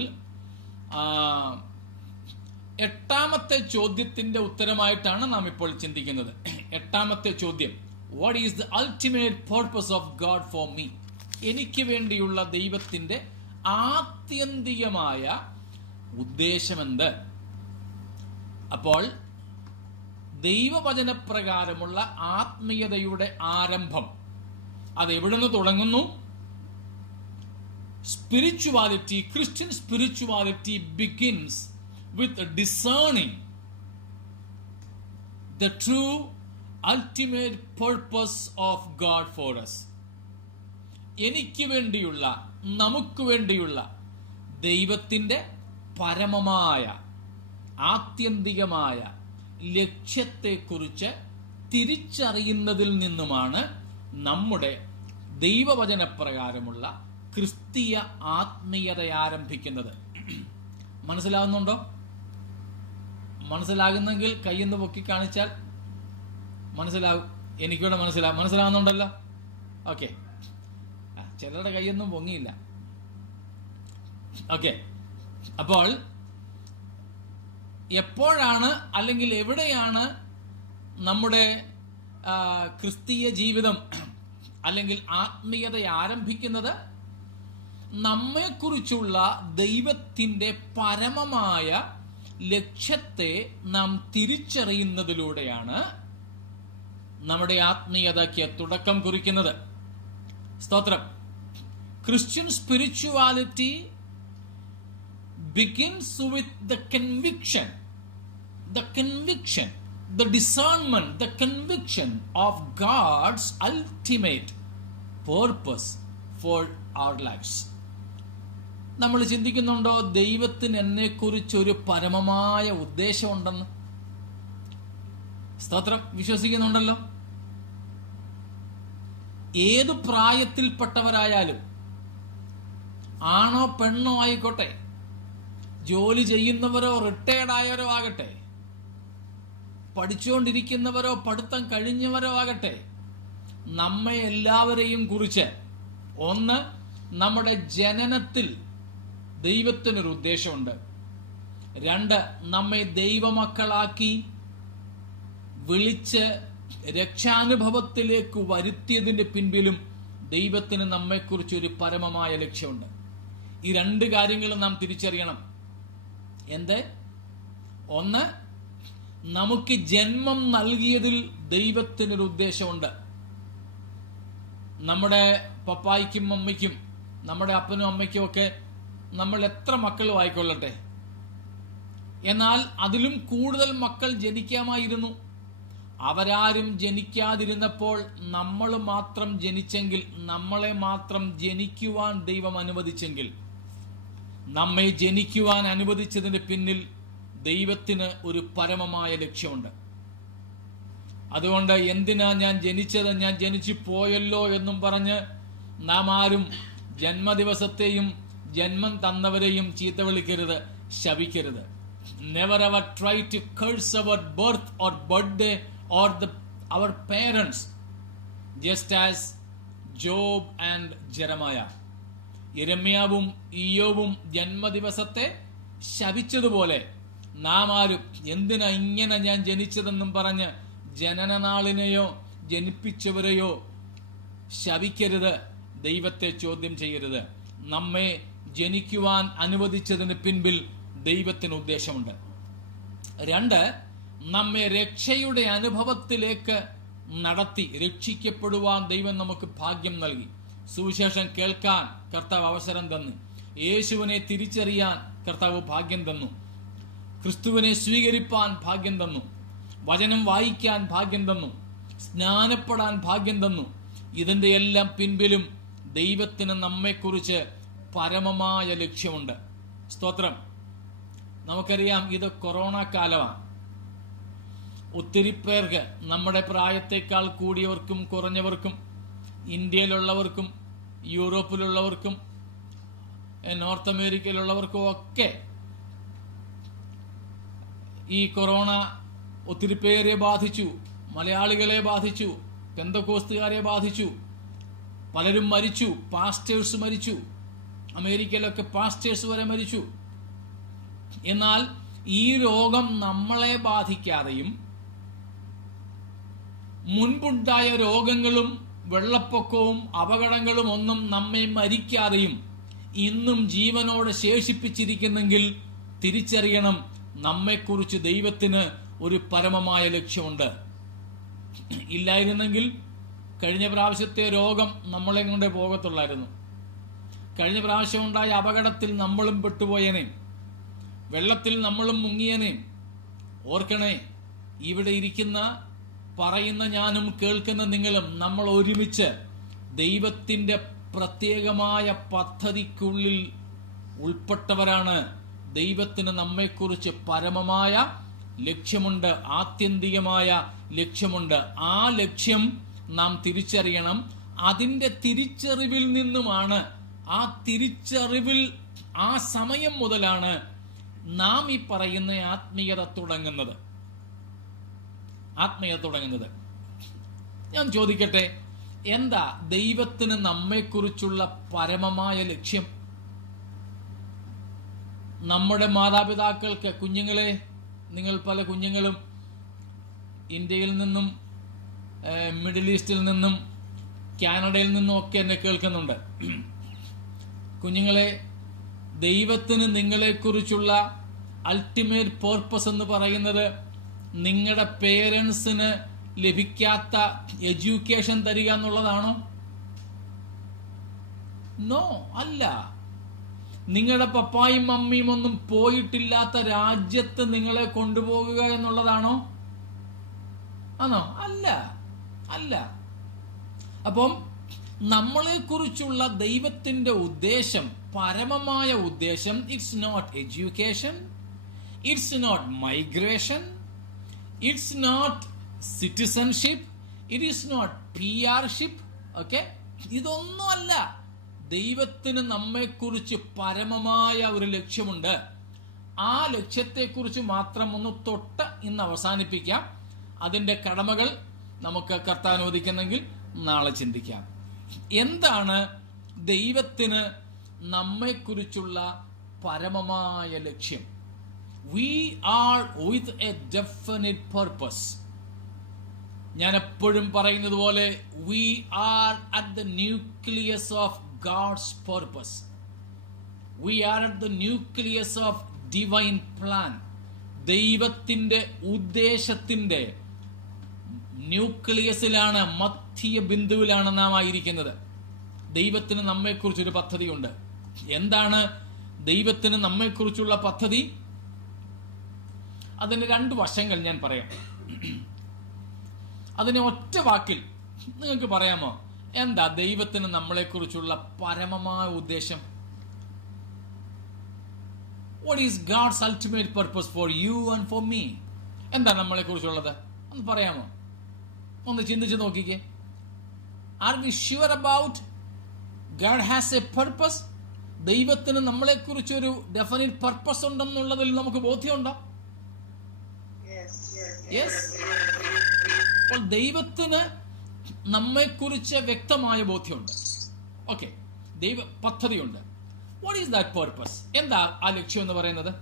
8ാമത്തെ ചോദ്യത്തിന്റെ ഉത്തരമായിട്ടാണ് നാം ഇപ്പോൾ ചിന്തിക്കുന്നത്. 8ാമത്തെ ചോദ്യം, what is the ultimate purpose of God for me? എനിക്ക് വേണ്ടിയുള്ള ദൈവത്തിന്റെ ആത്യന്തികമായ ഉദ്ദേശമെന്ത്? അപ്പോൾ ദൈവവചനപ്രകാരമുള്ള ആത്മീയതയുടെ ആരംഭം അത് എവിടെ നിന്ന് തുടങ്ങുന്നു? Spirituality, Christian spirituality begins with discerning the true ultimate purpose of God for us. എനിക്ക് വേണ്ടിയുള്ള, നമുക്ക് വേണ്ടിയുള്ള ദൈവത്തിന്റെ പരമമായ ആത്യന്തികമായ ലക്ഷ്യത്തെക്കുറിച്ച് തിരിച്ചറിയുന്നതിൽ നിന്നുമാണ് നമ്മുടെ ദൈവവചനപ്രകാരമുള്ള ക്രിസ്തീയ ആത്മീയത ആരംഭിക്കുന്നത്. മനസ്സിലാകുന്നുണ്ടോ? മനസ്സിലാകുന്നെങ്കിൽ കൈയൊന്ന് പൊക്കി കാണിച്ചാൽ മനസ്സിലാവും. എനിക്കിവിടെ മനസ്സിലാകുന്നുണ്ടല്ലോ? ഓക്കെ. ചിലരുടെ കൈയൊന്നും പൊങ്ങിയില്ല. ഓക്കെ. അപ്പോൾ എപ്പോഴാണ് അല്ലെങ്കിൽ എവിടെയാണ് നമ്മുടെ ക്രിസ്തീയ ജീവിതം അല്ലെങ്കിൽ ആത്മീയത ആരംഭിക്കുന്നത്? നമ്മെക്കുറിച്ചുള്ള ദൈവത്തിന്റെ പരമമായ ലക്ഷ്യത്തെ നാം തിരിച്ചറിയുന്നതിലൂടെയാണ് നമ്മുടെ ആത്മീയതയ്ക്ക് തുടക്കം കുറിക്കുന്നത്. സ്തോത്രം. Christian spirituality begins with the conviction, the discernment, the conviction of God's ultimate purpose for our lives. നമ്മൾ ചിന്തിക്കുന്നുണ്ടോ ദൈവത്തിന് എന്നെക്കുറിച്ചൊരു പരമമായ ഉദ്ദേശമുണ്ടെന്ന്? സ്തോത്രം. വിശ്വസിക്കുന്നുണ്ടല്ലോ? ഏതു പ്രായത്തിൽപ്പെട്ടവരായാലും, ആണോ പെണ്ണോ ആയിക്കോട്ടെ, ജോലി ചെയ്യുന്നവരോ റിട്ടയർഡ് ആയവരോ ആകട്ടെ, പഠിച്ചുകൊണ്ടിരിക്കുന്നവരോ പഠിത്തം കഴിഞ്ഞവരോ ആകട്ടെ, നമ്മെ എല്ലാവരെയും കുറിച്ച് ഒന്ന്, നമ്മുടെ ജനനത്തിൽ ദൈവത്തിനൊരു ഉദ്ദേശമുണ്ട്. 2, നമ്മെ ദൈവമക്കളാക്കി വിളിച്ച് രക്ഷാനുഭവത്തിലേക്ക് വരുത്തിയതിന്റെ പിൻപിലും ദൈവത്തിന് നമ്മെക്കുറിച്ചൊരു പരമമായ ലക്ഷ്യമുണ്ട്. ഈ 2 കാര്യങ്ങളും നാം തിരിച്ചറിയണം. എന്ത്? ഒന്ന്, നമുക്ക് ജന്മം നൽകിയതിൽ ദൈവത്തിനൊരു ഉദ്ദേശമുണ്ട്. നമ്മുടെ പപ്പായ്ക്കും അമ്മയ്ക്കും, നമ്മുടെ അപ്പനും അമ്മയ്ക്കും ഒക്കെ നമ്മൾ എത്ര മക്കളും ആയിക്കൊള്ളട്ടെ, എന്നാൽ അതിലും കൂടുതൽ മക്കൾ ജനിക്കാമായിരുന്നു. അവരാരും ജനിക്കാതിരുന്നപ്പോൾ നമ്മൾ മാത്രം ജനിച്ചെങ്കിൽ, നമ്മളെ മാത്രം ജനിക്കുവാൻ ദൈവം അനുവദിച്ചെങ്കിൽ, നമ്മെ ജനിക്കുവാൻ അനുവദിച്ചതിന് പിന്നിൽ ദൈവത്തിന് ഒരു പരമമായ ലക്ഷ്യമുണ്ട്. അതുകൊണ്ട് എന്തിനാ ഞാൻ ജനിച്ചത്, ഞാൻ ജനിച്ചു പോയല്ലോ എന്നും പറഞ്ഞ് നാം ആരും ജന്മദിവസത്തെയും ജന്മം തന്നവരെയും ചീത്ത വിളിക്കരുത്, ശപിക്കരുത്. Never ever try to curse our birth or birthday or our parents, just as Job and Jeremiah. യിരെമ്യാവും ഇയ്യോബും ജന്മദിവസത്തെ ശപിച്ചതുപോലെ നാം ആരും എന്തിനാ ഇങ്ങനെ ഞാൻ ജനിച്ചതെന്നും പറഞ്ഞ് ജനനനാളിനെയോ ജനിപ്പിച്ചവരെയോ ശപിക്കരുത്, ദൈവത്തെ ചോദ്യം ചെയ്യരുത്. നമ്മെ ജനിക്കുവാൻ അനുവദിച്ചതിന് പിൻപിൽ ദൈവത്തിന് ഉദ്ദേശമുണ്ട്. 2, നമ്മെ രക്ഷയുടെ അനുഭവത്തിലേക്ക് നടത്തി. രക്ഷിക്കപ്പെടുവാൻ ദൈവം നമുക്ക് ഭാഗ്യം നൽകി. സുവിശേഷം കേൾക്കാൻ കർത്താവ് അവസരം തന്നു. യേശുവിനെ തിരിച്ചറിയാൻ കർത്താവ് ഭാഗ്യം തന്നു. ക്രിസ്തുവിനെ സ്വീകരിപ്പാൻ ഭാഗ്യം തന്നു. വചനം വായിക്കാൻ ഭാഗ്യം തന്നു. സ്നാനപ്പെടാൻ ഭാഗ്യം തന്നു. ഇതിന്റെ എല്ലാം പിൻപിലും ദൈവത്തിന് നമ്മെക്കുറിച്ച് പരമമായ ലക്ഷ്യമുണ്ട്. സ്തോത്രം. നമുക്കറിയാം, ഇത് കൊറോണ കാലമാണ്. ഒത്തിരി പേർക്ക്, നമ്മുടെ പ്രായത്തെക്കാൾ കൂടിയവർക്കും കുറഞ്ഞവർക്കും, ഇന്ത്യയിലുള്ളവർക്കും യൂറോപ്പിലുള്ളവർക്കും നോർത്ത് അമേരിക്കയിലുള്ളവർക്കും ഒക്കെ ഈ കൊറോണ ഒത്തിരി പേരെ ബാധിച്ചു. മലയാളികളെ ബാധിച്ചു, പെന്തക്കോസ്തുകാരെ ബാധിച്ചു. പലരും മരിച്ചു. പാസ്റ്റേഴ്സ് മരിച്ചു. അമേരിക്കയിലൊക്കെ പാസ്റ്റേഴ്സ് വരെ മരിച്ചു. എന്നാൽ ഈ രോഗം നമ്മളെ ബാധിക്കാതെയും മുൻപുണ്ടായ രോഗങ്ങളും വെള്ളപ്പൊക്കവും അപകടങ്ങളും ഒന്നും നമ്മെ മരിക്കാതെയും ഇന്നും ജീവനോടെ ശേഷിപ്പിച്ചിരിക്കുന്നെങ്കിൽ തിരിച്ചറിയണം, നമ്മെക്കുറിച്ച് ദൈവത്തിന് ഒരു പരമമായ ലക്ഷ്യമുണ്ട്. ഇല്ലായിരുന്നെങ്കിൽ കഴിഞ്ഞ പ്രാവശ്യത്തെ രോഗം നമ്മളെ കൊണ്ടേ പോകത്തുള്ളായിരുന്നു. കഴിഞ്ഞ പ്രാവശ്യം ഉണ്ടായ അപകടത്തിൽ നമ്മളും പെട്ടുപോയനെ, വെള്ളത്തിൽ നമ്മളും മുങ്ങിയനെ. ഓർക്കണേ, ഇവിടെ ഇരിക്കുന്ന, പറയുന്ന ഞാനും കേൾക്കുന്ന നിങ്ങളും നമ്മൾ ഒരുമിച്ച് ദൈവത്തിന്റെ പ്രത്യേകമായ പദ്ധതിക്കുള്ളിൽ ഉൾപ്പെട്ടവരാണ്. ദൈവത്തിന് നമ്മെക്കുറിച്ച് പരമമായ ലക്ഷ്യമുണ്ട്, ആത്യന്തികമായ ലക്ഷ്യമുണ്ട്. ആ ലക്ഷ്യം നാം തിരിച്ചറിയണം. അതിന്റെ തിരിച്ചറിവിൽ നിന്നുമാണ്, ആ സമയം മുതലാണ് നാം ഈ പറയുന്ന ആത്മീയത തുടങ്ങുന്നത്. ഞാൻ ചോദിക്കട്ടെ, എന്താ ദൈവത്തിന് നമ്മെക്കുറിച്ചുള്ള പരമമായ ലക്ഷ്യം? നമ്മുടെ മാതാപിതാക്കൾക്ക്, കുഞ്ഞുങ്ങളെ, നിങ്ങൾ പല കുഞ്ഞുങ്ങളും ഇന്ത്യയിൽ നിന്നും മിഡിൽ ഈസ്റ്റിൽ നിന്നും കാനഡയിൽ നിന്നും ഒക്കെ എന്നെ കേൾക്കുന്നുണ്ട്. കുഞ്ഞുങ്ങളെ, ദൈവത്തിന് നിങ്ങളെക്കുറിച്ചുള്ള അൾട്ടിമേറ്റ് പർപ്പസ് എന്ന് പറയുന്നത് നിങ്ങളുടെ പേരൻസിന് ലഭിക്കാത്ത എഡ്യൂക്കേഷൻ തരിക എന്നുള്ളതാണോ? നോ, അല്ല. നിങ്ങളുടെ പപ്പായും മമ്മിയും ഒന്നും പോയിട്ടില്ലാത്ത രാജ്യത്ത് നിങ്ങളെ കൊണ്ടുപോകുക എന്നുള്ളതാണോ? ആണോ? അല്ല. അപ്പം നമ്മളെക്കുറിച്ചുള്ള ദൈവത്തിന്റെ ഉദ്ദേശം, പരമമായ ഉദ്ദേശം, it's not education, it's not migration, it's not citizenship, it is not PR-ഷിപ്പ്. ഓക്കെ, ഇതൊന്നുമല്ല. ദൈവത്തിന് നമ്മെക്കുറിച്ച് പരമമായ ഒരു ലക്ഷ്യമുണ്ട്. ആ ലക്ഷ്യത്തെക്കുറിച്ച് മാത്രം ഒന്ന് തൊട്ട് ഇന്ന് അവസാനിപ്പിക്കാം. അതിന്റെ കടമകൾ നമുക്ക് കർത്താവ് അനുവദിക്കുന്നെങ്കിൽ നാളെ ചിന്തിക്കാം. എന്താണ് ദൈവത്തിന് നമ്മെക്കുറിച്ചുള്ള പരമമായ ലക്ഷ്യം? We are with a definite purpose. ഞാൻ എപ്പോഴും പറയുന്നത് പോലെ, we are at the nucleus of God's purpose. We are at the nucleus of divine plan. ദൈവത്തിന്റെ ഉദ്ദേശത്തിന്റെ ന്യൂക്ലിയസിലാണ്, മധ്യ ബിന്ദുവിലാണ് നാം ആയിരിക്കുന്നത്. ദൈവത്തിന് നമ്മെക്കുറിച്ചൊരു പദ്ധതിയുണ്ട്. എന്താണ് ദൈവത്തിന് നമ്മെക്കുറിച്ചുള്ള പദ്ധതി? അതിന് രണ്ട് വശങ്ങൾ ഞാൻ പറയാം. അതിനെ ഒറ്റ വാക്കിൽ നിങ്ങൾക്ക് പറയാമോ? എന്താ ദൈവത്തിന് നമ്മളെക്കുറിച്ചുള്ള പരമമായ ഉദ്ദേശം? What is God's ultimate purpose for you and for me? എന്താ നമ്മളെക്കുറിച്ചുള്ളത്? ഒന്ന് പറയാമോ? ഒന്ന് ചിന്തിച്ച് നോക്കിക്കേ. Are we sure about God has a purpose? ദൈവത്തിന് നമ്മളെക്കുറിച്ചൊരു ഡെഫിനിറ്റ് പർപ്പസ് ഉണ്ടെന്നുള്ളതിൽ നമുക്ക് ബോധ്യമുണ്ടോ? യെസ്. അപ്പോൾ ദൈവത്തിന് നമ്മെക്കുറിച്ച് വ്യക്തമായ ബോധ്യമുണ്ട്. ഓക്കെ, ദൈവ പദ്ധതിയുണ്ട്. What is that purpose? എന്താ ആ ലക്ഷ്യം എന്ന് പറയുന്നത്?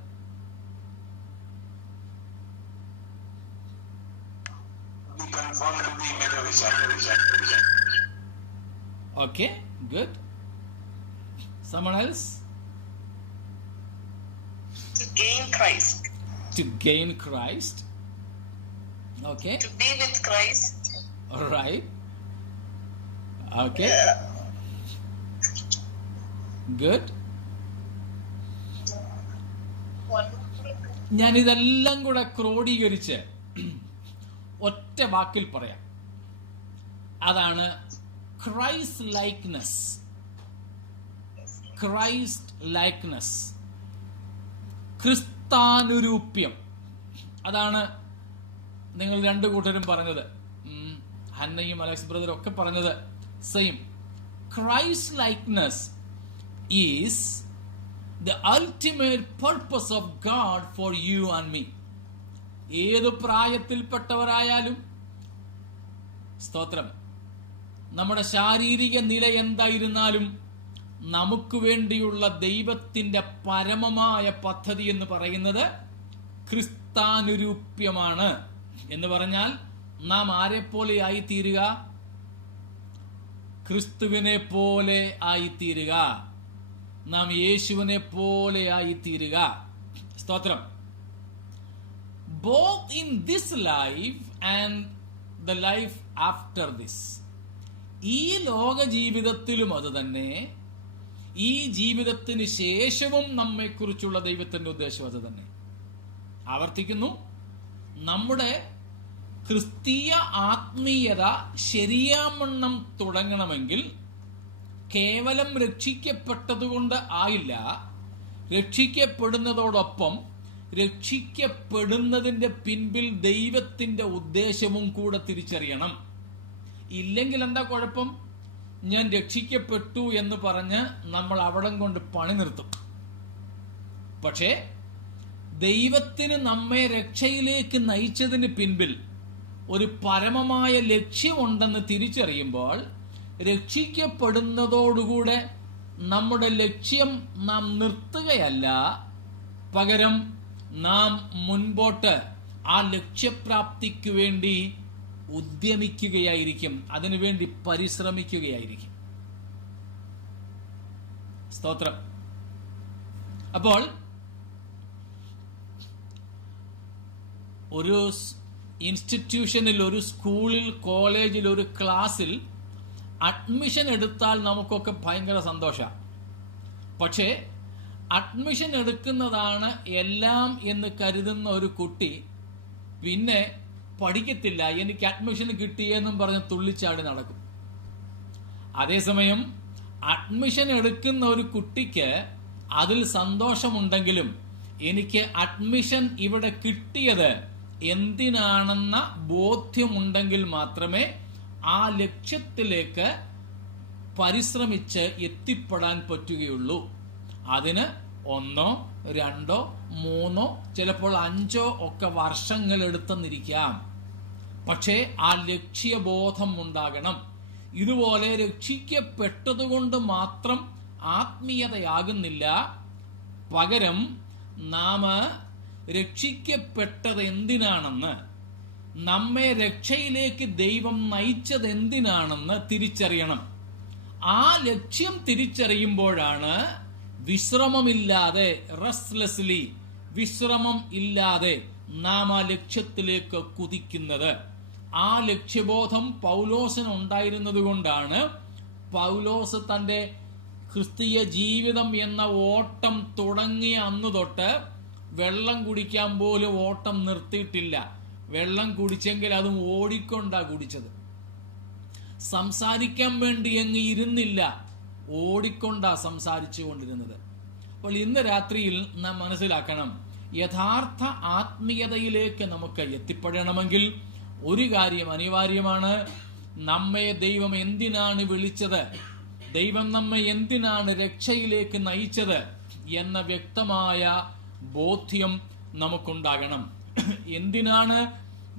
Okay, good. Someone else? To gain Christ. To gain Christ. Okay. To be with Christ. All right. Okay. Good. ഞാനിതെല്ലാം കൂടെ ക്രോഡീകരിച്ച് ഒറ്റ വാക്കിൽ പറയാം. അതാണ് ക്രൈസ്റ്റ് ലൈക്ക്നെസ്. ക്രൈസ്റ്റ് ലൈക്ക്നെസ്, ക്രിസ്താനുരൂപ്യം. അതാണ് നിങ്ങൾ രണ്ടു കൂട്ടരും പറഞ്ഞത്. ഹന്നയും അലക്സ് ബ്രദറും ഒക്കെ പറഞ്ഞത് same. Christ likeness is the ultimate purpose of God for you and me. ഏത് പ്രായത്തിൽപ്പെട്ടവരായാലും സ്തോത്രം, നമ്മുടെ ശാരീരിക നില എന്തായിരുന്നാലും നമുക്ക് വേണ്ടിയുള്ള ദൈവത്തിന്റെ പരമമായ പദ്ധതി എന്ന് പറയുന്നത് ക്രിസ്താനുരൂപ്യമാണ്. എന്ന് പറഞ്ഞാൽ നാം ആരെ പോലെ ആയിത്തീരുക? ക്രിസ്തുവിനെ പോലെ ആയിത്തീരുക. നാം യേശുവിനെ പോലെ ആയിത്തീരുക. സ്തോത്രം. Both in this life and the life after this. ഈ ലോക ജീവിതത്തിലും അത് തന്നെ, ഈ ജീവിതത്തിന് ശേഷവും നമ്മെക്കുറിച്ചുള്ള ദൈവത്തിന്റെ ഉദ്ദേശം അത് തന്നെ. ആവർത്തിക്കുന്നു, നമ്മുടെ ക്രിസ്തീയ ആത്മീയത ശരിയാമണ്ണം തുടങ്ങണമെങ്കിൽ കേവലം രക്ഷിക്കപ്പെട്ടതുകൊണ്ട് ആയില്ല. രക്ഷിക്കപ്പെടുന്നതോടൊപ്പം രക്ഷിക്കപ്പെടുന്നതിന്റെ പിൻപിൽ ദൈവത്തിന്റെ ഉദ്ദേശവും കൂടെ തിരിച്ചറിയണം. ഇല്ലെങ്കിൽ എന്താ കുഴപ്പം? ഞാൻ രക്ഷിക്കപ്പെട്ടു എന്ന് പറഞ്ഞ് നമ്മൾ അവിടം കൊണ്ട് പണി നിർത്തും. പക്ഷേ ദൈവത്തിന് നമ്മെ രക്ഷയിലേക്ക് നയിച്ചതിന് പിൻപിൽ ഒരു പരമമായ ലക്ഷ്യമുണ്ടെന്ന് തിരിച്ചറിയുമ്പോൾ രക്ഷിക്കപ്പെടുന്നതോടുകൂടെ നമ്മുടെ ലക്ഷ്യം നാം നിർത്തുകയല്ല, പകരം നാം മുൻപോട്ട് ആ ലക്ഷ്യപ്രാപ്തിക്ക് വേണ്ടി ഉദ്യമിക്കുകയായിരിക്കും, അതിനുവേണ്ടി പരിശ്രമിക്കുകയായിരിക്കും. സ്തോത്രം. അപ്പോൾ ഒരു ഇൻസ്റ്റിറ്റ്യൂഷനിൽ, ഒരു സ്കൂളിൽ, കോളേജിൽ, ഒരു ക്ലാസ്സിൽ അഡ്മിഷൻ എടുത്താൽ നമുക്കൊക്കെ ഭയങ്കര സന്തോഷമാണ്. പക്ഷേ അഡ്മിഷൻ എടുക്കുന്നതാണ് എല്ലാം എന്ന് കരുതുന്ന ഒരു കുട്ടി പിന്നെ പഠിക്കത്തില്ല. എനിക്ക് അഡ്മിഷൻ കിട്ടിയെന്നും പറഞ്ഞ് തുള്ളിച്ചാടി നടക്കും. അതേസമയം അഡ്മിഷൻ എടുക്കുന്ന ഒരു കുട്ടിക്ക് അതിൽ സന്തോഷമുണ്ടെങ്കിലും എനിക്ക് അഡ്മിഷൻ ഇവിടെ കിട്ടിയത് എന്തിനാണെന്ന ബോധ്യമുണ്ടെങ്കിൽ മാത്രമേ ആ ലക്ഷ്യത്തിലേക്ക് പരിശ്രമിച്ച് എത്തിപ്പെടാൻ പറ്റുകയുള്ളൂ. അതിന് 1, 2, 3, ചിലപ്പോൾ 5 ഒക്കെ വർഷങ്ങൾ എടുത്തെന്നിരിക്കാം. പക്ഷേ ആ ലക്ഷ്യബോധം ഉണ്ടാകണം. ഇതുപോലെ രക്ഷിക്കപ്പെട്ടതുകൊണ്ട് മാത്രം ആത്മീയതയാകുന്നില്ല, പകരം നാം രക്ഷിക്കപ്പെട്ടത് എന്തിനാണെന്ന്, നമ്മെ രക്ഷയിലേക്ക് ദൈവം നയിച്ചത് എന്തിനാണെന്ന് തിരിച്ചറിയണം. ആ ലക്ഷ്യം തിരിച്ചറിയുമ്പോഴാണ് വിശ്രമമില്ലാതെ, റെസ്റ്റ്ലെസ്ലി, വിശ്രമം ഇല്ലാതെ നാം ആ ലക്ഷ്യത്തിലേക്ക് കുതിക്കുന്നത്. ആ ലക്ഷ്യബോധം പൗലോസിന് ഉണ്ടായിരുന്നത് കൊണ്ടാണ് പൗലോസ് തന്റെ ക്രിസ്തീയ ജീവിതം എന്ന ഓട്ടം തുടങ്ങിയ അന്ന് തൊട്ട് വെള്ളം കുടിക്കാൻ പോലും ഓട്ടം നിർത്തിയിട്ടില്ല. വെള്ളം കുടിച്ചെങ്കിൽ അതും ഓടിക്കൊണ്ടാ കുടിച്ചത്. സംസാരിക്കാൻ വേണ്ടി അങ്ങ് ഇരുന്നില്ല, ഓടിക്കൊണ്ടാ സംസാരിച്ചു കൊണ്ടിരുന്നത്. അപ്പോൾ ഇന്ന് രാത്രിയിൽ നാം മനസ്സിലാക്കണം, യഥാർത്ഥ ആത്മീയതയിലേക്ക് നമുക്ക് എത്തിപ്പെടണമെങ്കിൽ ഒരു കാര്യം അനിവാര്യമാണ്. നമ്മെ ദൈവം എന്തിനാണ് വിളിച്ചത്, ദൈവം നമ്മെ എന്തിനാണ് രക്ഷയിലേക്ക് നയിച്ചത് എന്ന വ്യക്തമായ ബോധ്യം നമുക്കുണ്ടാകണം. എന്തിനാണ്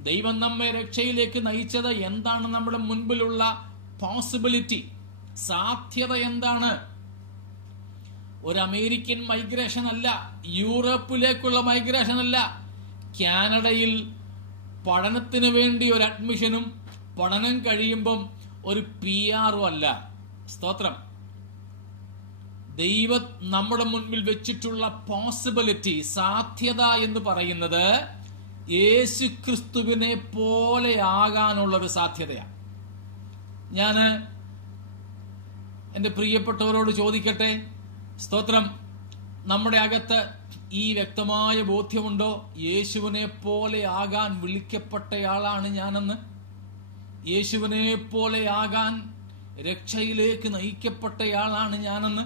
ദൈവം നമ്മെ രക്ഷയിലേക്ക് നയിച്ചത്, എന്താണ് നമ്മുടെ മുൻപിലുള്ള പോസിബിലിറ്റി, സാധ്യത എന്താണ്? ഒരു അമേരിക്കൻ മൈഗ്രേഷൻ അല്ല, യൂറോപ്പിലേക്കുള്ള മൈഗ്രേഷൻ അല്ല, കാനഡയിൽ പഠനത്തിന് വേണ്ടി ഒരു അഡ്മിഷനും പഠനം കഴിയുമ്പം ഒരു PR അല്ല. സ്തോത്രം. ദൈവം നമ്മുടെ മുൻപിൽ വെച്ചിട്ടുള്ള പോസിബിലിറ്റി, സാധ്യത എന്ന് പറയുന്നത് യേശു ക്രിസ്തുവിനെ പോലെ ആകാനുള്ളൊരു സാധ്യതയാണ്. ഞാൻ എൻ്റെ പ്രിയപ്പെട്ടവരോട് ചോദിക്കട്ടെ, സ്തോത്രം, നമ്മുടെ അകത്ത് ഈ വ്യക്തമായ ബോധ്യമുണ്ടോ? യേശുവിനെ പോലെ ആകാൻ വിളിക്കപ്പെട്ടയാളാണ് ഞാനെന്ന്. യേശുവിനെ പോലെ ആകാൻ രക്ഷയിലേക്ക് നയിക്കപ്പെട്ടയാളാണ് ഞാനെന്ന്.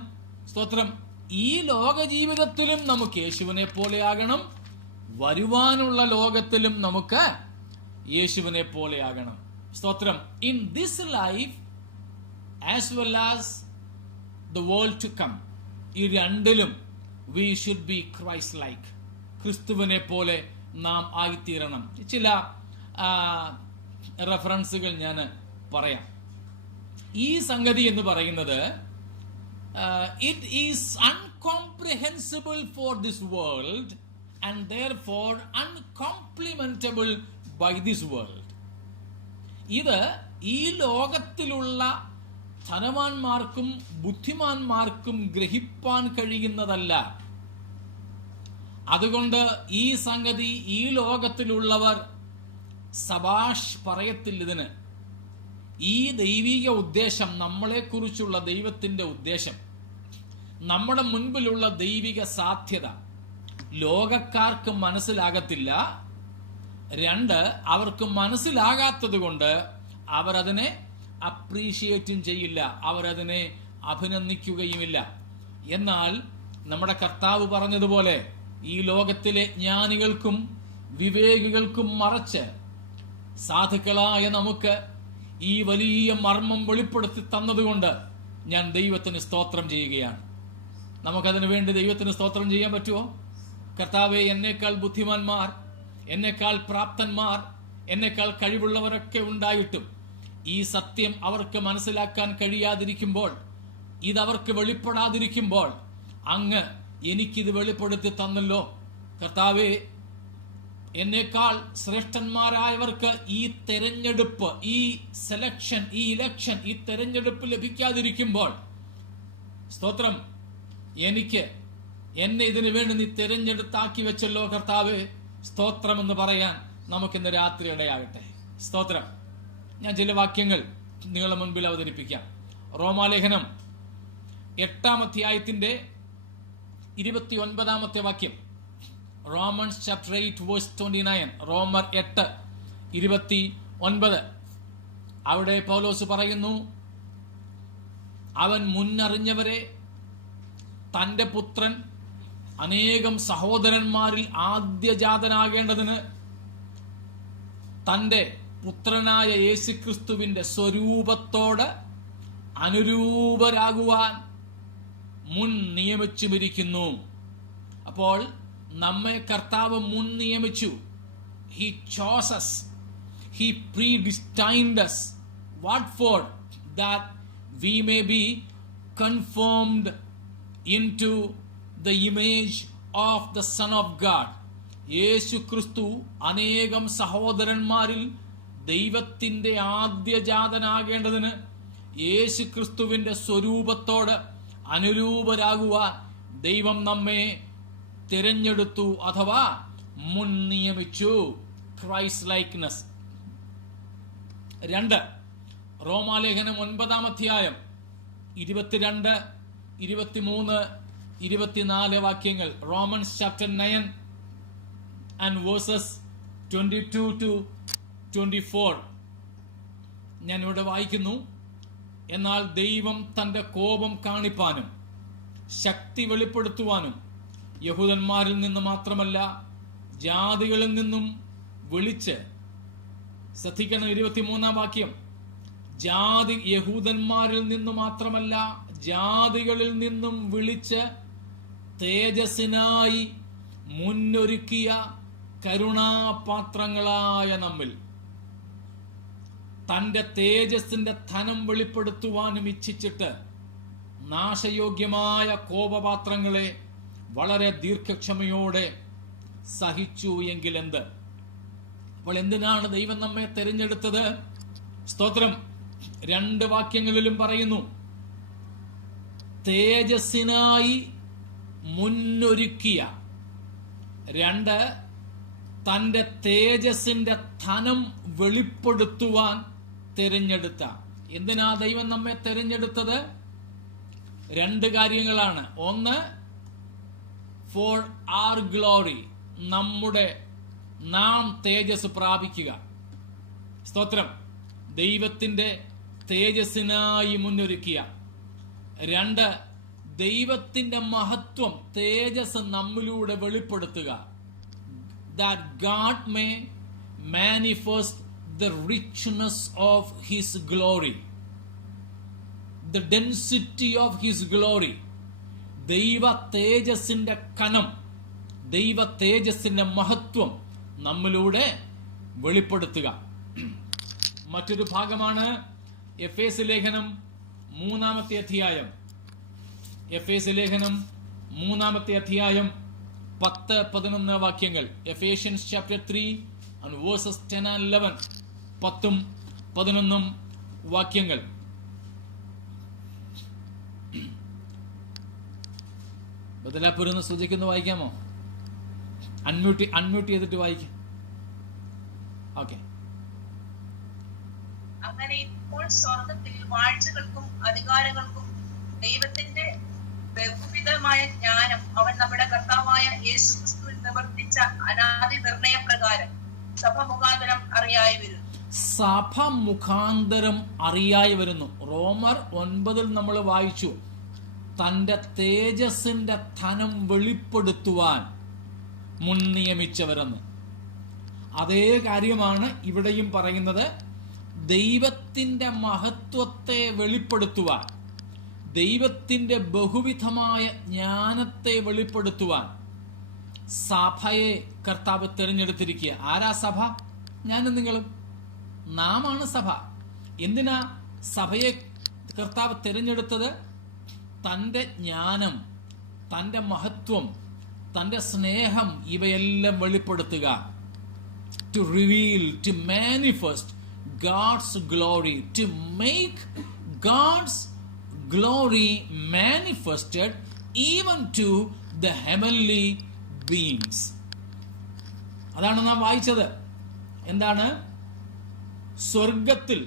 സ്തോത്രം. ഈ ലോക ജീവിതത്തിലും നമുക്ക് യേശുവിനെ പോലെ ആകണം, വരുവാനുള്ള ലോകത്തിലും നമുക്ക് യേശുവിനെ പോലെ ആകണം. സ്തോത്രം. In this life as well as the world to come, ഈ രണ്ടിലും we should be Christ like. ക്രിസ്തുവിനെ പോലെ നാം ആയിത്തീരണം. ചില റെഫറൻസുകൾ ഞാൻ പറയാം. ഈ സംഗതി എന്ന് പറയുന്നത് it is uncomprehensible for this world and therefore uncomplimentable by this world. ഇത് ഈ ലോകത്തിലുള്ള ധനവാന്മാർക്കും ബുദ്ധിമാന്മാർക്കും ഗ്രഹിപ്പാൻ കഴിയുന്നതല്ല. അതുകൊണ്ട് ഈ സംഗതി ഈ ലോകത്തിലുള്ളവർ സബാഷ് പറയത്തില്ല ഇതിന്. ഈ ദൈവിക ഉദ്ദേശം, നമ്മളെക്കുറിച്ചുള്ള ദൈവത്തിന്റെ ഉദ്ദേശം, നമ്മുടെ മുൻപിലുള്ള ദൈവിക സാധ്യത ലോകക്കാർക്ക് മനസ്സിലാകത്തില്ല. രണ്ട്, അവർക്ക് മനസ്സിലാകാത്തത് കൊണ്ട് അവരതിനെ അപ്രീഷിയേറ്റും ചെയ്യില്ല, അവരതിനെ അഭിനന്ദിക്കുകയുമില്ല. എന്നാൽ നമ്മുടെ കർത്താവ് പറഞ്ഞതുപോലെ ഈ ലോകത്തിലെ ജ്ഞാനികൾക്കും വിവേകികൾക്കും മറച്ച് സാധുക്കളായ നമുക്ക് ഈ വലിയ മർമ്മം വെളിപ്പെടുത്തി തന്നതുകൊണ്ട് ഞാൻ ദൈവത്തിന് സ്തോത്രം ചെയ്യുകയാണ്. നമുക്കതിനു വേണ്ടി ദൈവത്തിന് സ്തോത്രം ചെയ്യാൻ പറ്റുമോ? കർത്താവെ, എന്നേക്കാൾ ബുദ്ധിമാന്മാർ, എന്നേക്കാൾ പ്രാപ്തന്മാർ, എന്നേക്കാൾ കഴിവുള്ളവരൊക്കെ ഉണ്ടായിട്ടും ഈ സത്യം അവർക്ക് മനസ്സിലാക്കാൻ കഴിയാതിരിക്കുമ്പോൾ, ഇതവർക്ക് വെളിപ്പെടാതിരിക്കുമ്പോൾ അങ്ങ് എനിക്കിത് വെളിപ്പെടുത്തി തന്നല്ലോ കർത്താവേ. എന്നേക്കാൾ ശ്രേഷ്ഠന്മാരായവർക്ക് ഈ തെരഞ്ഞെടുപ്പ്, ഈ സെലക്ഷൻ, ഈ ഇലക്ഷൻ, ഈ തെരഞ്ഞെടുപ്പ് ലഭിക്കാതിരിക്കുമ്പോൾ, സ്തോത്രം, എന്നെ ഇതിനു വേണ്ടി നീ തെരഞ്ഞെടുത്താക്കി വെച്ചല്ലോ കർത്താവേ, സ്തോത്രം എന്ന് പറയാൻ നമുക്കിന്ന് രാത്രി ഇടയാകട്ടെ. സ്തോത്രം. ഞാൻ ചില വാക്യങ്ങൾ നിങ്ങളുടെ മുൻപിൽ അവതരിപ്പിക്കാം. റോമാലേഖനം 8-ാം അധ്യായത്തിന്റെ 29-ാമത്തെ വാക്യം. Romans chapter 8 verse 29. റോമർ 8:29. അവിടെ പൗലോസ് പറയുന്നു, അവൻ മുന്നറിഞ്ഞവരെ തന്റെ പുത്രൻ അനേകം സഹോദരന്മാരിൽ ആദ്യജാതനാകേണ്ടതിന് തന്റെ പുത്രനായ യേശുക്രിസ്തുവിന്റെ സ്വരൂപത്തോട് അനുരൂപരാകുവാൻ മുൻ നിയമിച്ചുമിരിക്കുന്നു. അപ്പോൾ നമ്മെ കർത്താവ് മുൻ നിയമിച്ചു. He chose us. He predestined us. What for? That we may be conformed into the image of the Son of God. യേശു ക്രിസ്തു അനേകം സഹോദരന്മാരിൽ ദൈവത്തിന്റെ ആദ്യജാതനാകേണ്ടതിന് യേശു ക്രിസ്തുവിന്റെ സ്വരൂപത്തോട് അനുരൂപരാകുവാൻ ദൈവം നമ്മെ തിരഞ്ഞെടുത്തു അഥവാ മുൻ നിയമിച്ചു. Christ likeness. 2 റോമാലേഖനം 9-ാം അധ്യായം 22, 23, 24 വാക്യങ്ങൾ. Romance chapter 9 and verses 22 to 24. ഞാൻ ഇവിടെ വായിക്കുന്നു. എന്നാൽ ദൈവം തന്റെ കോപം കാണിപ്പാനും ശക്തി വെളിപ്പെടുത്തുവാനും യഹൂദന്മാരിൽ നിന്ന് മാത്രമല്ല ജാതികളിൽ നിന്നും വിളിച്ച്, ശ്രദ്ധിക്കണം 23-ാം വാക്യം, യഹൂദന്മാരിൽ നിന്ന് മാത്രമല്ല ജാതികളിൽ നിന്നും വിളിച്ച് തേജസ്സിനായി മുന്നൊരുക്കിയ കരുണാപാത്രങ്ങളായ നമ്മിൽ തന്റെ തേജസ്സിന്റെ ധനം വെളിപ്പെടുത്തുവാനും ഇച്ഛിച്ചിട്ട് നാശയോഗ്യമായ കോപപാത്രങ്ങളെ വളരെ ദീർഘക്ഷമയോടെ സഹിച്ചു എങ്കിൽ എന്ത്? അപ്പോൾ എന്തിനാണ് ദൈവം നമ്മെ തെരഞ്ഞെടുത്തത്? സ്തോത്രം. 2 വാക്യങ്ങളിലും പറയുന്നു, തേജസ്സിനായി മുന്നൊരുക്കിയ. 2, തന്റെ തേജസ്സിന്റെ ധനം വെളിപ്പെടുത്തുവാൻ തിരഞ്ഞെടുത്ത. എന്തിനാ ദൈവം നമ്മെ തിരഞ്ഞെടുത്തത്? 2 കാര്യങ്ങളാണ്. ഒന്ന്, ഫോർ ആർ ഗ്ലോറി, നാം തേജസ് പ്രാപിക്കുക. സ്തോത്രം. ദൈവത്തിന്റെ തേജസ്സിനായി മുന്നൊരുക്കിയ. 2, ദൈവത്തിന്റെ മഹത്വം, തേജസ് നമ്മിലൂടെ വെളിപ്പെടുത്തുക. That God may manifest the richness of His glory, the density of His glory. ദൈവ തേജസ്സിന്റെ കനം, ദൈവ തേജസ്സിന്റെ മഹത്വം നമ്മിലൂടെ വെളിപ്പെടുത്തുക. മറ്റൊരു ഭാഗമാണ് എഫേസ്യ ലേഖനം 3-ാമത്തെ അധ്യായം. എഫേസ്യ ലേഖനം 3-ാമത്തെ അധ്യായം 10-11 വാക്യങ്ങൾ. Ephesians chapter 3 and verses 10 and 11. 10-11 വാക്യങ്ങൾ. ബദലാപുരം സൂചിക്കുന്നു, വായിക്കാമോ? അൺമ്യൂട്ട് ചെയ്തിട്ട് വായിക്കാം. ഓക്കെ. അങ്ങനെ ഇപ്പോൾ സ്വർഗ്ഗത്തിൽ വാഴ്ചകൾക്കും അധികാരങ്ങൾക്കും ദൈവത്തിന്റെ ബഹുവിധമായ ജ്ഞാനം അവൻ നമ്മുടെ കർത്താവായ യേശുക്രിസ്തുവിൽ നിവർത്തിച്ച അനാദി നിർണയപ്രകാരം സഭ മുഖാന്തരം അറിയായി വരുന്നു. സഭ മുഖാന്തരം അറിയായി വരുന്നു. റോമർ 9 നമ്മൾ വായിച്ചു, തന്റെ തേജസ്സിന്റെ ധനം വെളിപ്പെടുത്തുവാൻ മുൻ നിയമിച്ചവരെന്ന്. അതേ കാര്യമാണ് ഇവിടെയും പറയുന്നത്. ദൈവത്തിന്റെ മഹത്വത്തെ വെളിപ്പെടുത്തുവാൻ, ദൈവത്തിന്റെ ബഹുവിധമായ ജ്ഞാനത്തെ വെളിപ്പെടുത്തുവാൻ സഭയെ കർത്താവ് തിരഞ്ഞെടുത്തിരിക്കുക. ആരാ സഭ? ഞാനും നിങ്ങളും. നാമാണ് സഭ. എന്തിനാ സഭയെ കർത്താവ് തിരഞ്ഞെടുത്തത്? തന്റെ ജ്ഞാനം, തന്റെ മഹത്വം, തന്റെ സ്നേഹം ഇവയെല്ലാം വെളിപ്പെടുത്തുക. To reveal, to manifest God's glory, to make God's glory manifested even to the heavenly beings. അതാണ് നാം വായിച്ചത്. എന്താണ്? സ്വർഗത്തിൽ,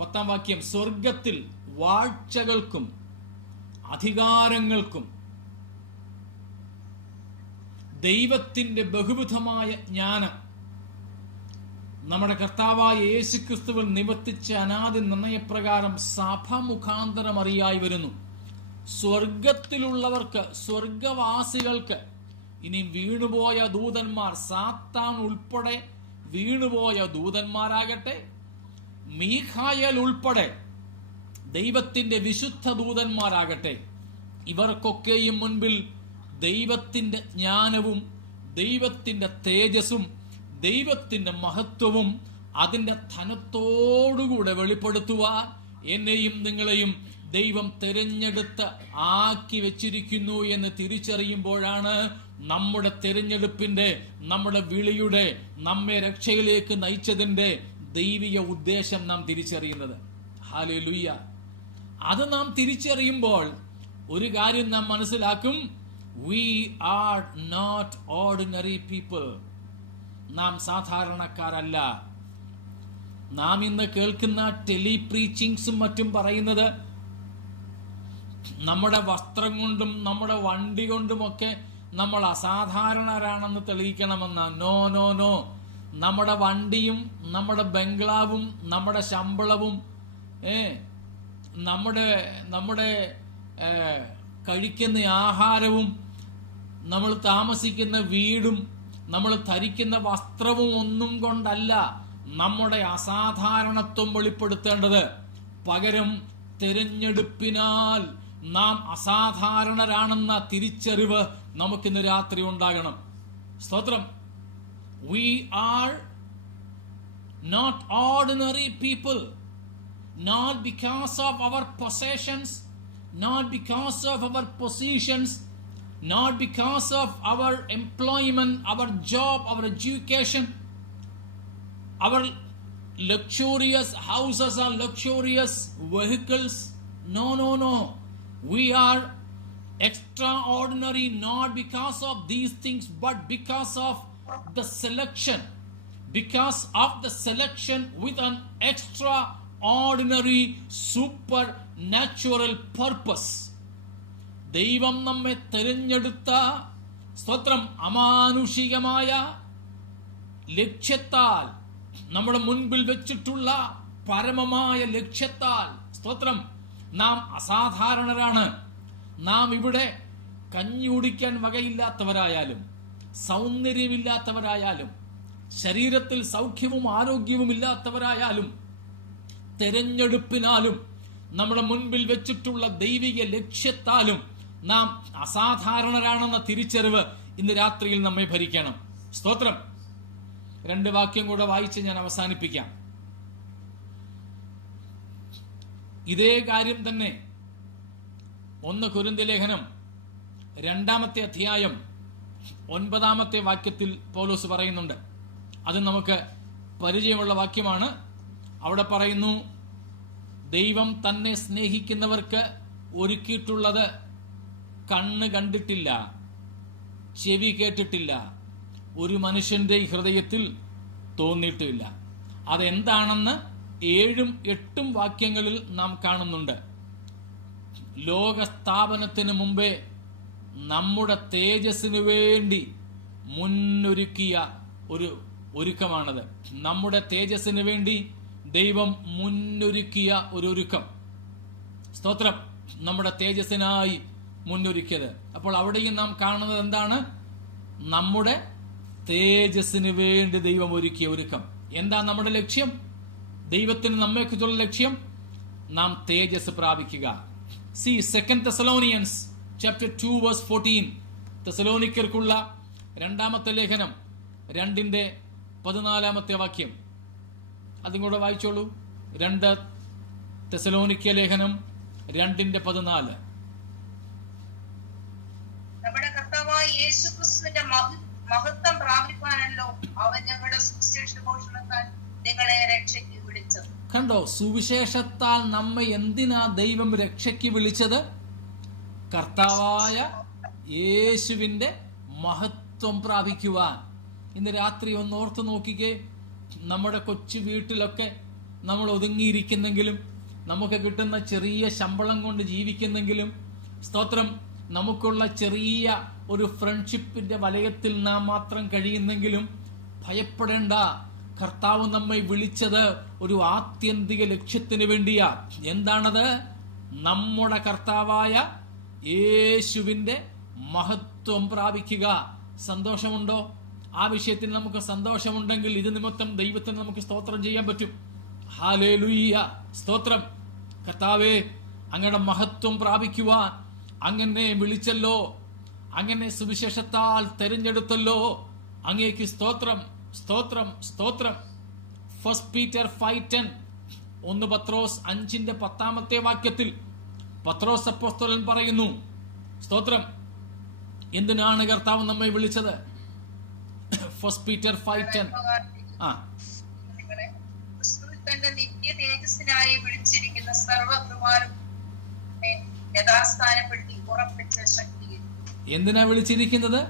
10-ാം വാക്യം, സ്വർഗത്തിൽ വാഴ്ചകൾക്കും അധികാരങ്ങൾക്കും ദൈവത്തിന്റെ ബഹുവിധമായ ജ്ഞാനം നമ്മുടെ കർത്താവായ യേശുക്രിസ്തുവിൽ നിവർത്തിച്ച അനാദി നിർണയപ്രകാരം സഭ മുഖാന്തരം അറിയായി വരുന്നു. സ്വർഗത്തിലുള്ളവർക്ക്, സ്വർഗവാസികൾക്ക്, ഇനി വീണുപോയ ദൂതന്മാർ, സാത്താൻ ഉൾപ്പെടെ വീണുപോയ ദൂതന്മാരാകട്ടെ, മീഖായേൽ ഉൾപ്പെടെ ദൈവത്തിന്റെ വിശുദ്ധ ദൂതന്മാരാകട്ടെ, ഇവർക്കൊക്കെയും മുൻപിൽ ദൈവത്തിന്റെ ജ്ഞാനവും ദൈവത്തിന്റെ തേജസ്സും ദൈവത്തിന്റെ മഹത്വവും അതിന്റെ ധനത്തോടുകൂടെ വെളിപ്പെടുത്തുവാൻ എന്നെയും നിങ്ങളെയും ദൈവം തിരഞ്ഞെടുത്ത് ആക്കി വെച്ചിരിക്കുന്നു എന്ന് തിരിച്ചറിയുമ്പോഴാണ് നമ്മുടെ തിരഞ്ഞെടുപ്പിന്റെ, നമ്മുടെ വിളിയുടെ, നമ്മെ രക്ഷയിലേക്ക് നയിച്ചതിന്റെ ദൈവിക ഉദ്ദേശം നാം തിരിച്ചറിയുന്നത്. ഹല്ലേലൂയ. അത് നാം തിരിച്ചറിയുമ്പോൾ ഒരു കാര്യം നാം മനസ്സിലാക്കും. We are not ordinary people. നാം സാധാരണക്കാരല്ല. നാം ഇന്ന് കേൾക്കുന്ന ടെലി പ്രീച്ചിങ്സും മറ്റും പറയുന്നത് നമ്മുടെ വസ്ത്രം കൊണ്ടും നമ്മുടെ വണ്ടി കൊണ്ടുമൊക്കെ നമ്മൾ അസാധാരണരാണെന്ന് തെളിയിക്കണമെന്ന. No no no. നമ്മുടെ വണ്ടിയും നമ്മുടെ ബംഗ്ലാവും നമ്മുടെ ശമ്പളവും നമ്മുടെ കഴിക്കുന്ന ആഹാരവും നമ്മൾ താമസിക്കുന്ന വീടും നമ്മൾ ധരിക്കുന്ന വസ്ത്രവും ഒന്നും കൊണ്ടല്ല നമ്മുടെ അസാധാരണത്വം വെളിപ്പെടുത്തേണ്ടത്. പകരം തിരഞ്ഞെടുപ്പിനാൽ നാം അസാധാരണരാണെന്ന തിരിച്ചറിവ് നമുക്കിന്ന് രാത്രി ഉണ്ടാകണം. സ്തോത്രം. We are not ordinary people, not because of our possessions, not because of our positions, not because of our employment, our job, our education, our luxurious houses or luxurious vehicles. No, no, no. We are extraordinary not because of these things but because of the selection, because of the selection with an extraordinary supernatural purpose. ദൈവം നമ്മെ തിരഞ്ഞെടുത്ത സ്തോത്രം അമാനുഷികമായ ലക്ഷ്യത്താൽ, നമ്മുടെ മുൻപിൽ വെച്ചിട്ടുള്ള പരമമായ ലക്ഷ്യത്താൽ സ്തോത്രം നാം അസാധാരണരാണ്. നാം ഇവിടെ കഞ്ഞി കുടിക്കാൻ വകയില്ലാത്തവരായാലും, സൗന്ദര്യമില്ലാത്തവരായാലും, ശരീരത്തിൽ സൗഖ്യവും ആരോഗ്യവും ഇല്ലാത്തവരായാലും, തെരഞ്ഞെടുപ്പിനാലും നമ്മുടെ മുൻപിൽ വെച്ചിട്ടുള്ള ദൈവിക ലക്ഷ്യത്താലും നാം അസാധാരണരാണെന്ന തിരിച്ചറിവ് ഇന്ന് രാത്രിയിൽ നമ്മെ ഭരിക്കണം. സ്തോത്രം. 2 വാക്യം കൂടെ വായിച്ച് ഞാൻ അവസാനിപ്പിക്കാം. ഇതേ കാര്യം തന്നെ 1 കൊരിന്ത്യർ ലേഖനം 2-ാമത്തെ അധ്യായം 9-ാമത്തെ വാക്യത്തിൽ പൗലോസ് പറയുന്നുണ്ട്. അത് നമുക്ക് പരിചയമുള്ള വാക്യമാണ്. അവിടെ പറയുന്നു, ദൈവം തന്നെ സ്നേഹിക്കുന്നവർക്ക് ഒരുക്കിയിട്ടുള്ളത് കണ്ണ് കണ്ടിട്ടില്ല, ചെവി കേട്ടിട്ടില്ല, ഒരു മനുഷ്യന്റെ ഹൃദയത്തിൽ തോന്നിയിട്ടുമില്ല. അതെന്താണെന്ന് 7-8 വാക്യങ്ങളിൽ നാം കാണുന്നുണ്ട്. ലോകസ്ഥാപനത്തിന് മുമ്പേ നമ്മുടെ തേജസ്സിനു വേണ്ടി മുന്നൊരുക്കിയ ഒരു ഒരുക്കമാണത്. നമ്മുടെ തേജസ്സിന് വേണ്ടി ദൈവം മുന്നൊരുക്കിയ ഒരു ഒരുക്കം. സ്തോത്രം. നമ്മുടെ തേജസ്സിനായി മുന്നൊരുക്കിയത്. അപ്പോൾ അവിടെയും നാം കാണുന്നത് എന്താണ്? നമ്മുടെ തേജസ്സിന് വേണ്ടി ദൈവം ഒരുക്കിയ ഒരുക്കം. എന്താ നമ്മുടെ ലക്ഷ്യം? ദൈവത്തിന് നമ്മെക്കുറിച്ചുള്ള ലക്ഷ്യം നാം തേജസ് പ്രാപിക്കുക. See 2 Thessalonians chapter 2 verse 14. തെസലോനിക്കർക്കുള്ള 2-ാമത്തെ ലേഖനം 2-ന്റെ-14 വാക്യം. അതും കൂടെ വായിച്ചോളൂ. 2 തെസലോനിക്ക ലേഖനം 2-ന്റെ-14. നമ്മുടെ കർത്താവായ യേശുക്രിസ്തുവിന്റെ മഹത്വം പ്രാപിക്കാനല്ലോ അവൻ ഞങ്ങളുടെ സുവിശേഷ ഘോഷണത്താൽ നിങ്ങളെ രക്ഷയ്ക്ക് വിളിച്ചത്. കണ്ടോ? സുവിശേഷത്താൽ നമ്മെ എന്തിനാ ദൈവം രക്ഷയ്ക്ക് വിളിച്ചത്? കർത്താവായ യേശുവിന്റെ മഹത്വം പ്രാപിക്കുവാൻ. ഇന്ന് രാത്രി ഒന്ന് ഓർത്തു നോക്കിക്കേ. നമ്മുടെ കൊച്ചു വീട്ടിലൊക്കെ നമ്മൾ ഒതുങ്ങിയിരിക്കുന്നെങ്കിലും, നമുക്ക് കിട്ടുന്ന ചെറിയ ശമ്പളം കൊണ്ട് ജീവിക്കുന്നെങ്കിലും, സ്തോത്രം, നമുക്കുള്ള ചെറിയ ഒരു ഫ്രണ്ട്ഷിപ്പിന്റെ വലയത്തിൽ നാം മാത്രം കഴിയുന്നെങ്കിലും ഭയപ്പെടേണ്ട. കർത്താവ് നമ്മെ വിളിച്ചത് ഒരു ആത്യന്തിക ലക്ഷ്യത്തിന് വേണ്ടിയാ. എന്താണത്? നമ്മുടെ കർത്താവായ യേശുവിന്റെ മഹത്വം പ്രാപിക്കുക. സന്തോഷമുണ്ടോ? ആ വിഷയത്തിൽ നമുക്ക് സന്തോഷമുണ്ടെങ്കിൽ ഇത് നിമിത്തം ദൈവത്തിന് നമുക്ക് സ്തോത്രം ചെയ്യാൻ പറ്റും. ഹല്ലേലൂയ. സ്തോത്രം. കർത്താവേ, അങ്ങയുടെ മഹത്വം പ്രാപിക്കുവാൻ അങ്ങനെ വിളിച്ചല്ലോ, അങ്ങനെ സുവിശേഷത്താൽ തെരഞ്ഞെടുത്തല്ലോ. അങ്ങേക്ക് സ്തോത്രം, സ്തോത്രം, സ്തോത്രം. 1 Peter 5:10. 1 പത്രോസ് 5-ന്റെ-10 വാക്യത്തിൽ പത്രോസ് അപ്പോസ്തലൻ പറയുന്നു, സ്തോത്രം, എന്തിനാണ് കർത്താവ് നമ്മെ വിളിച്ചത്? 1 Peter 5:10. തന്റെ നിത്യ തേജസ്സിനായി വിളിച്ചിരിക്കുന്ന സർവ്വകൃപാലും യഥാസ്ഥാനപ്പെടുത്തി ഉറപ്പിച്ച ശക്തി. എന്തിനാ വിളിച്ചിരിക്കുന്നത്?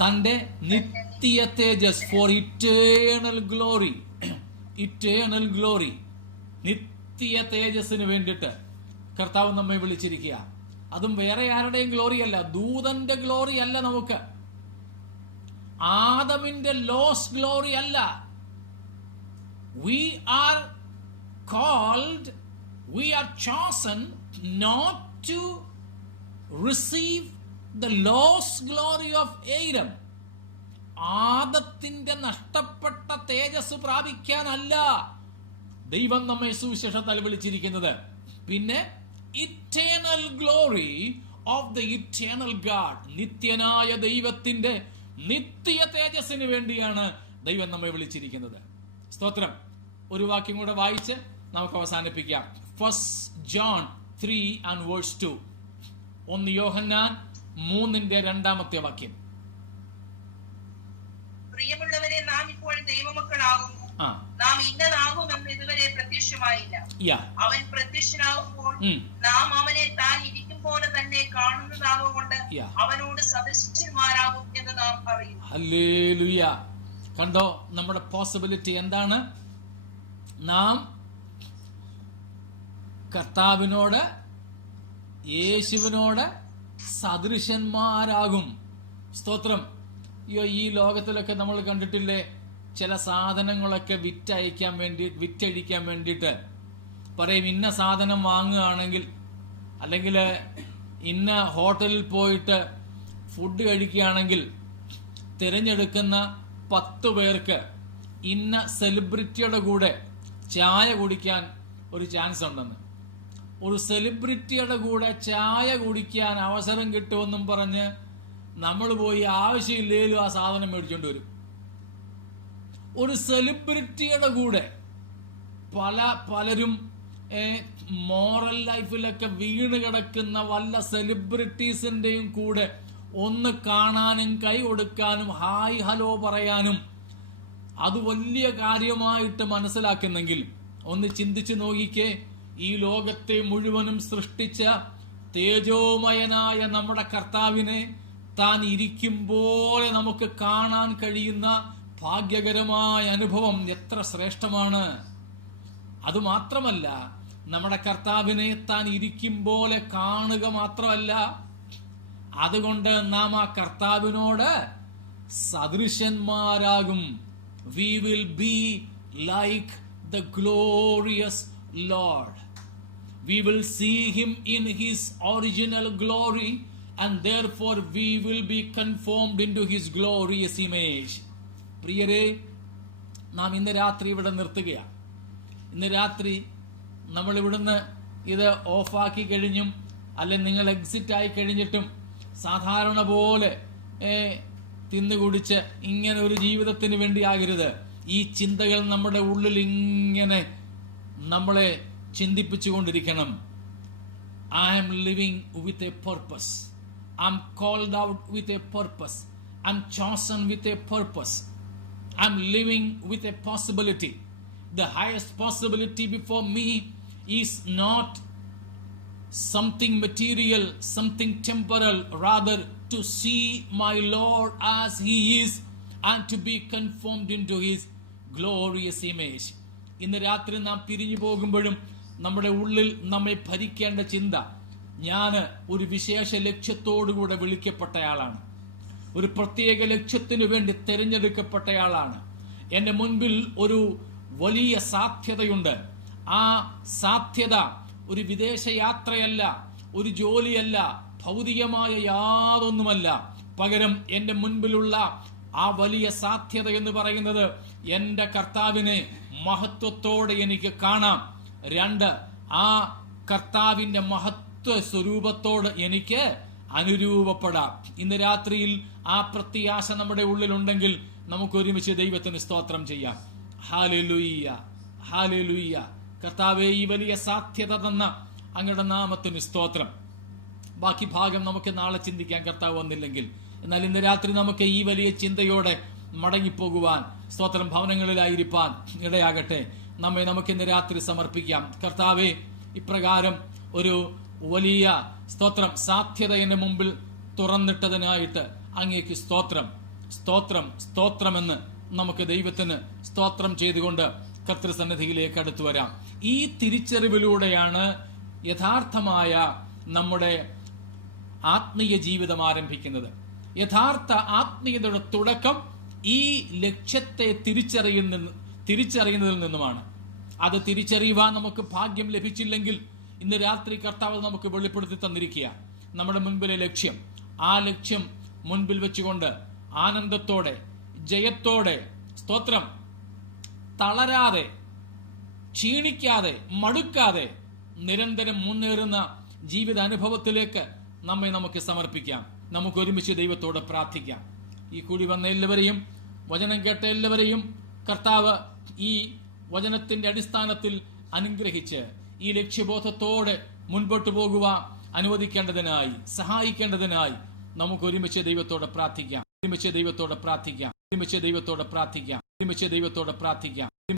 തന്റെ നിത്യ തേജസ്, for eternal glory. Eternal glory, നിത്യ തേജസ്സിന് വേണ്ടിയിട്ട് കർത്താവ് നമ്മെ വിളിച്ചിരിക്കുക. അതും വേറെ ആരുടെയും ഗ്ലോറി അല്ല, ദൂതന്റെ ഗ്ലോറി അല്ല, നമുക്ക് ആദമിന്റെ ലോസ് ഗ്ലോറി അല്ല. We are called, we are chosen not to receive the lost glory of Adam. ആദത്തിന്റെ നഷ്ടപ്പെട്ട തേജസ് പ്രാപിക്കാനല്ല ദൈവം നമ്മെ സുവിശേഷത്താൽ വിളിച്ചിരിക്കുന്നത്. പിന്നെ eternal glory of the eternal God, നിത്യനായ ദൈവത്തിന്റെ നിത്യ തേജസ്സിന് വേണ്ടിയാണ് ദൈവം നമ്മെ വിളിച്ചിരിക്കുന്നത്. സ്തോത്രം. ഒരു വാക്യം കൂടെ വായിച്ച് നമുക്ക് അവസാനിപ്പിക്കാം. 1 John 3:2. 1 യോഹന്നാൻ 3-ന്റെ-2 വാക്യം. പ്രിയമുള്ളവരെ, നാം ഇപ്പോൾ ദൈവമക്കളാകുന്നു, നാം ഇന്നതാകുമെന്ന് ഇതുവരെ പ്രത്യക്ഷമായില്ല. അവൻ പ്രത്യക്ഷനാകുമ്പോൾ നാം അവനെ താൻ ഇരിക്കും പോലെ തന്നെ കാണുന്നതാകൊണ്ട് അവനോട് സദൃശന്മാരാകും എന്ന് നാം അറിയും. ഹല്ലേലൂയ. കണ്ടോ, നമ്മുടെ പോസിബിലിറ്റി എന്താണ്? നാം കർത്താവിനോട്, യേശുവിനോട് സദൃശന്മാരാകും. സ്തോത്രം. ഈ ലോകത്തിലൊക്കെ നമ്മൾ കണ്ടിട്ടില്ലേ, ചില സാധനങ്ങളൊക്കെ വിറ്റഴിക്കാൻ വേണ്ടിയിട്ട് പറയും, ഇന്ന സാധനം വാങ്ങുകയാണെങ്കിൽ, അല്ലെങ്കിൽ ഇന്ന ഹോട്ടലിൽ പോയിട്ട് ഫുഡ് കഴിക്കുകയാണെങ്കിൽ തിരഞ്ഞെടുക്കുന്ന 10 പേർക്ക് ഇന്ന സെലിബ്രിറ്റിയുടെ കൂടെ ചായ കുടിക്കാൻ ഒരു ചാൻസ് ഉണ്ടെന്ന്. ഒരു സെലിബ്രിറ്റിയുടെ കൂടെ ചായ കുടിക്കാൻ അവസരം കിട്ടുമെന്നും പറഞ്ഞ് നമ്മൾ പോയി ആവശ്യമില്ലേലും ആ സാധനം മേടിച്ചോണ്ട് വരും. ഒരു സെലിബ്രിറ്റിയുടെ കൂടെ പലരും മോറൽ ലൈഫിലൊക്കെ വീണ് കിടക്കുന്ന വല്ല സെലിബ്രിറ്റീസിന്റെയും കൂടെ ഒന്ന് കാണാനും കൈ കൊടുക്കാനും ഹായ് ഹലോ പറയാനും അത് വലിയ കാര്യമായിട്ട് മനസ്സിലാക്കുന്നെങ്കിൽ ഒന്ന് ചിന്തിച്ചു നോക്കിക്കേ, ഈ ലോകത്തെ മുഴുവനും സൃഷ്ടിച്ച തേജോമയനായ നമ്മുടെ കർത്താവിനെ താൻ ഇരിക്കുമ്പോൾ നമുക്ക് കാണാൻ കഴിയുന്ന ഭാഗ്യകരമായ അനുഭവം എത്ര ശ്രേഷ്ഠമാണ്. അതുമാത്രമല്ല, നമ്മുടെ കർത്താവിനെ താൻ ഇരിക്കും പോലെ കാണുക മാത്രമല്ല, അതുകൊണ്ട് നാം ആ കർത്താവിനോട് സദൃശന്മാരാകും. We will be like the glorious Lord. We will see him in his original glory, and therefore we will be conformed into his glorious image. പ്രിയരെ, നാം ഇന്ന് രാത്രി ഇവിടെ നിർത്തുകയാണ്. ഇന്ന് രാത്രി നമ്മൾ ഇവിടുന്ന് ഇത് ഓഫാക്കി കഴിഞ്ഞും അല്ലെ നിങ്ങൾ എക്സിറ്റ് ആയി കഴിഞ്ഞിട്ടും സാധാരണ പോലെ തിന്നുകുടിച്ച് ഇങ്ങനെ ഒരു ജീവിതത്തിന് വേണ്ടി ആകരുത്. ഈ ചിന്തകൾ നമ്മുടെ ഉള്ളിൽ ഇങ്ങനെ നമ്മളെ ചിന്തിപ്പിച്ചുകൊണ്ടിരിക്കണം. I am living with a purpose. I'm called out with a purpose. I'm chosen with a purpose. I'm living with a possibility. The highest possibility before me is not something material, something temporal, rather to see my Lord as he is and to be conformed into his glorious image. ഇന്ന് രാത്രി നാം പിരിഞ്ഞു പോകുമ്പോഴും നമ്മുടെ ഉള്ളിൽ നമ്മെ ഭരിക്കേണ്ട ചിന്ത, ഞാൻ ഒരു വിശേഷ ലക്ഷ്യത്തോടുകൂടെ വിളിക്കപ്പെട്ടയാളാണ്, ഒരു പ്രത്യേക ലക്ഷ്യത്തിനു വേണ്ടി തിരഞ്ഞെടുക്കപ്പെട്ടയാളാണ്. എൻ്റെ മുൻപിൽ ഒരു വലിയ സാധ്യതയുണ്ട്. ആ സാധ്യത ഒരു വിദേശ യാത്രയല്ല, ഒരു ജോലിയല്ല, ഭൗതികമായ യാതൊന്നുമല്ല. പകരം എൻ്റെ മുൻപിലുള്ള ആ വലിയ സാധ്യത എന്ന് പറയുന്നത് എൻ്റെ കർത്താവിനെ മഹത്വത്തോടെ എനിക്ക് കാണാം. 2, ആ കർത്താവിന്റെ മഹത്വ സ്വരൂപത്തോട് എനിക്ക് അനുരൂപപ്പെടാം. ഇന്ന് രാത്രിയിൽ ആ പ്രത്യാശ നമ്മുടെ ഉള്ളിലുണ്ടെങ്കിൽ നമുക്ക് ഒരുമിച്ച് ദൈവത്തിന് സ്തോത്രം ചെയ്യാം. Hallelujah, hallelujah. കർത്താവേ, ഈ വലിയ സാധ്യത തന്ന അങ്ങയുടെ നാമത്തിന് സ്തോത്രം. ബാക്കി ഭാഗം നമുക്ക് നാളെ ചിന്തിക്കാൻ കർത്താവ് വന്നില്ലെങ്കിൽ. എന്നാൽ ഇന്ന് രാത്രി നമുക്ക് ഈ വലിയ ചിന്തയോടെ മടങ്ങിപ്പോകുവാൻ, സ്തോത്രം, ഭവനങ്ങളിലായിരിക്കാൻ ഇടയാകട്ടെ. നമുക്ക് ഇന്ന് രാത്രി സമർപ്പിക്കാം. കർത്താവേ, ഇപ്രകാരം ഒരു വലിയ സ്തോത്രം സാധ്യത എന്റെ മുമ്പിൽ തുറന്നിട്ടതിനായിട്ട് അങ്ങേക്ക് സ്തോത്രം, സ്തോത്രം, സ്തോത്രമെന്ന് നമുക്ക് ദൈവത്തിന് സ്തോത്രം ചെയ്തുകൊണ്ട് കർത്തൃസന്നിധിയിലേക്ക് അടുത്തു വരാം. ഈ തിരിച്ചറിവിലൂടെയാണ് യഥാർത്ഥമായ നമ്മുടെ ആത്മീയ ജീവിതം ആരംഭിക്കുന്നത്. യഥാർത്ഥ ആത്മീയതയുടെ തുടക്കം ഈ ലക്ഷ്യത്തെ തിരിച്ചറിയുന്നതിൽ നിന്നുമാണ്. അത് തിരിച്ചറിയുവാൻ നമുക്ക് ഭാഗ്യം ലഭിച്ചില്ലെങ്കിൽ ഇന്ന് രാത്രി കർത്താവ് നമുക്ക് വെളിപ്പെടുത്തി തന്നിരിക്കുക നമ്മുടെ മുൻപിലെ ലക്ഷ്യം. ആ ലക്ഷ്യം മുൻപിൽ വെച്ചുകൊണ്ട് ആനന്ദത്തോടെ, ജയത്തോടെ, സ്തോത്രം, തളരാതെ, ക്ഷീണിക്കാതെ, മടുക്കാതെ നിരന്തരം മുന്നേറുന്ന ജീവിത അനുഭവത്തിലേക്ക് നമുക്ക് സമർപ്പിക്കാം. നമുക്ക് ഒരുമിച്ച് ദൈവത്തോട് പ്രാർത്ഥിക്കാം. ഈ കൂടി വന്ന എല്ലാവരെയും, വചനം കേട്ട എല്ലാവരെയും കർത്താവ് ഈ വചനത്തിന്റെ അടിസ്ഥാനത്തിൽ അനുഗ്രഹിച്ച് ഈ ലക്ഷ്യബോധത്തോടെ മുൻപോട്ട് പോകുവാൻ അനുവദിക്കേണ്ടതിനായി, സഹായിക്കേണ്ടതിനായി നമുക്ക് ഒരുമിച്ച് ദൈവത്തോട് പ്രാർത്ഥിക്കാം. ഒരുമിച്ച് ദൈവത്തോട് പ്രാർത്ഥിക്കാം. ഒരുമിച്ച് ദൈവത്തോട് പ്രാർത്ഥിക്കാം. ഒരുമിച്ച് ദൈവത്തോട് പ്രാർത്ഥിക്കാം.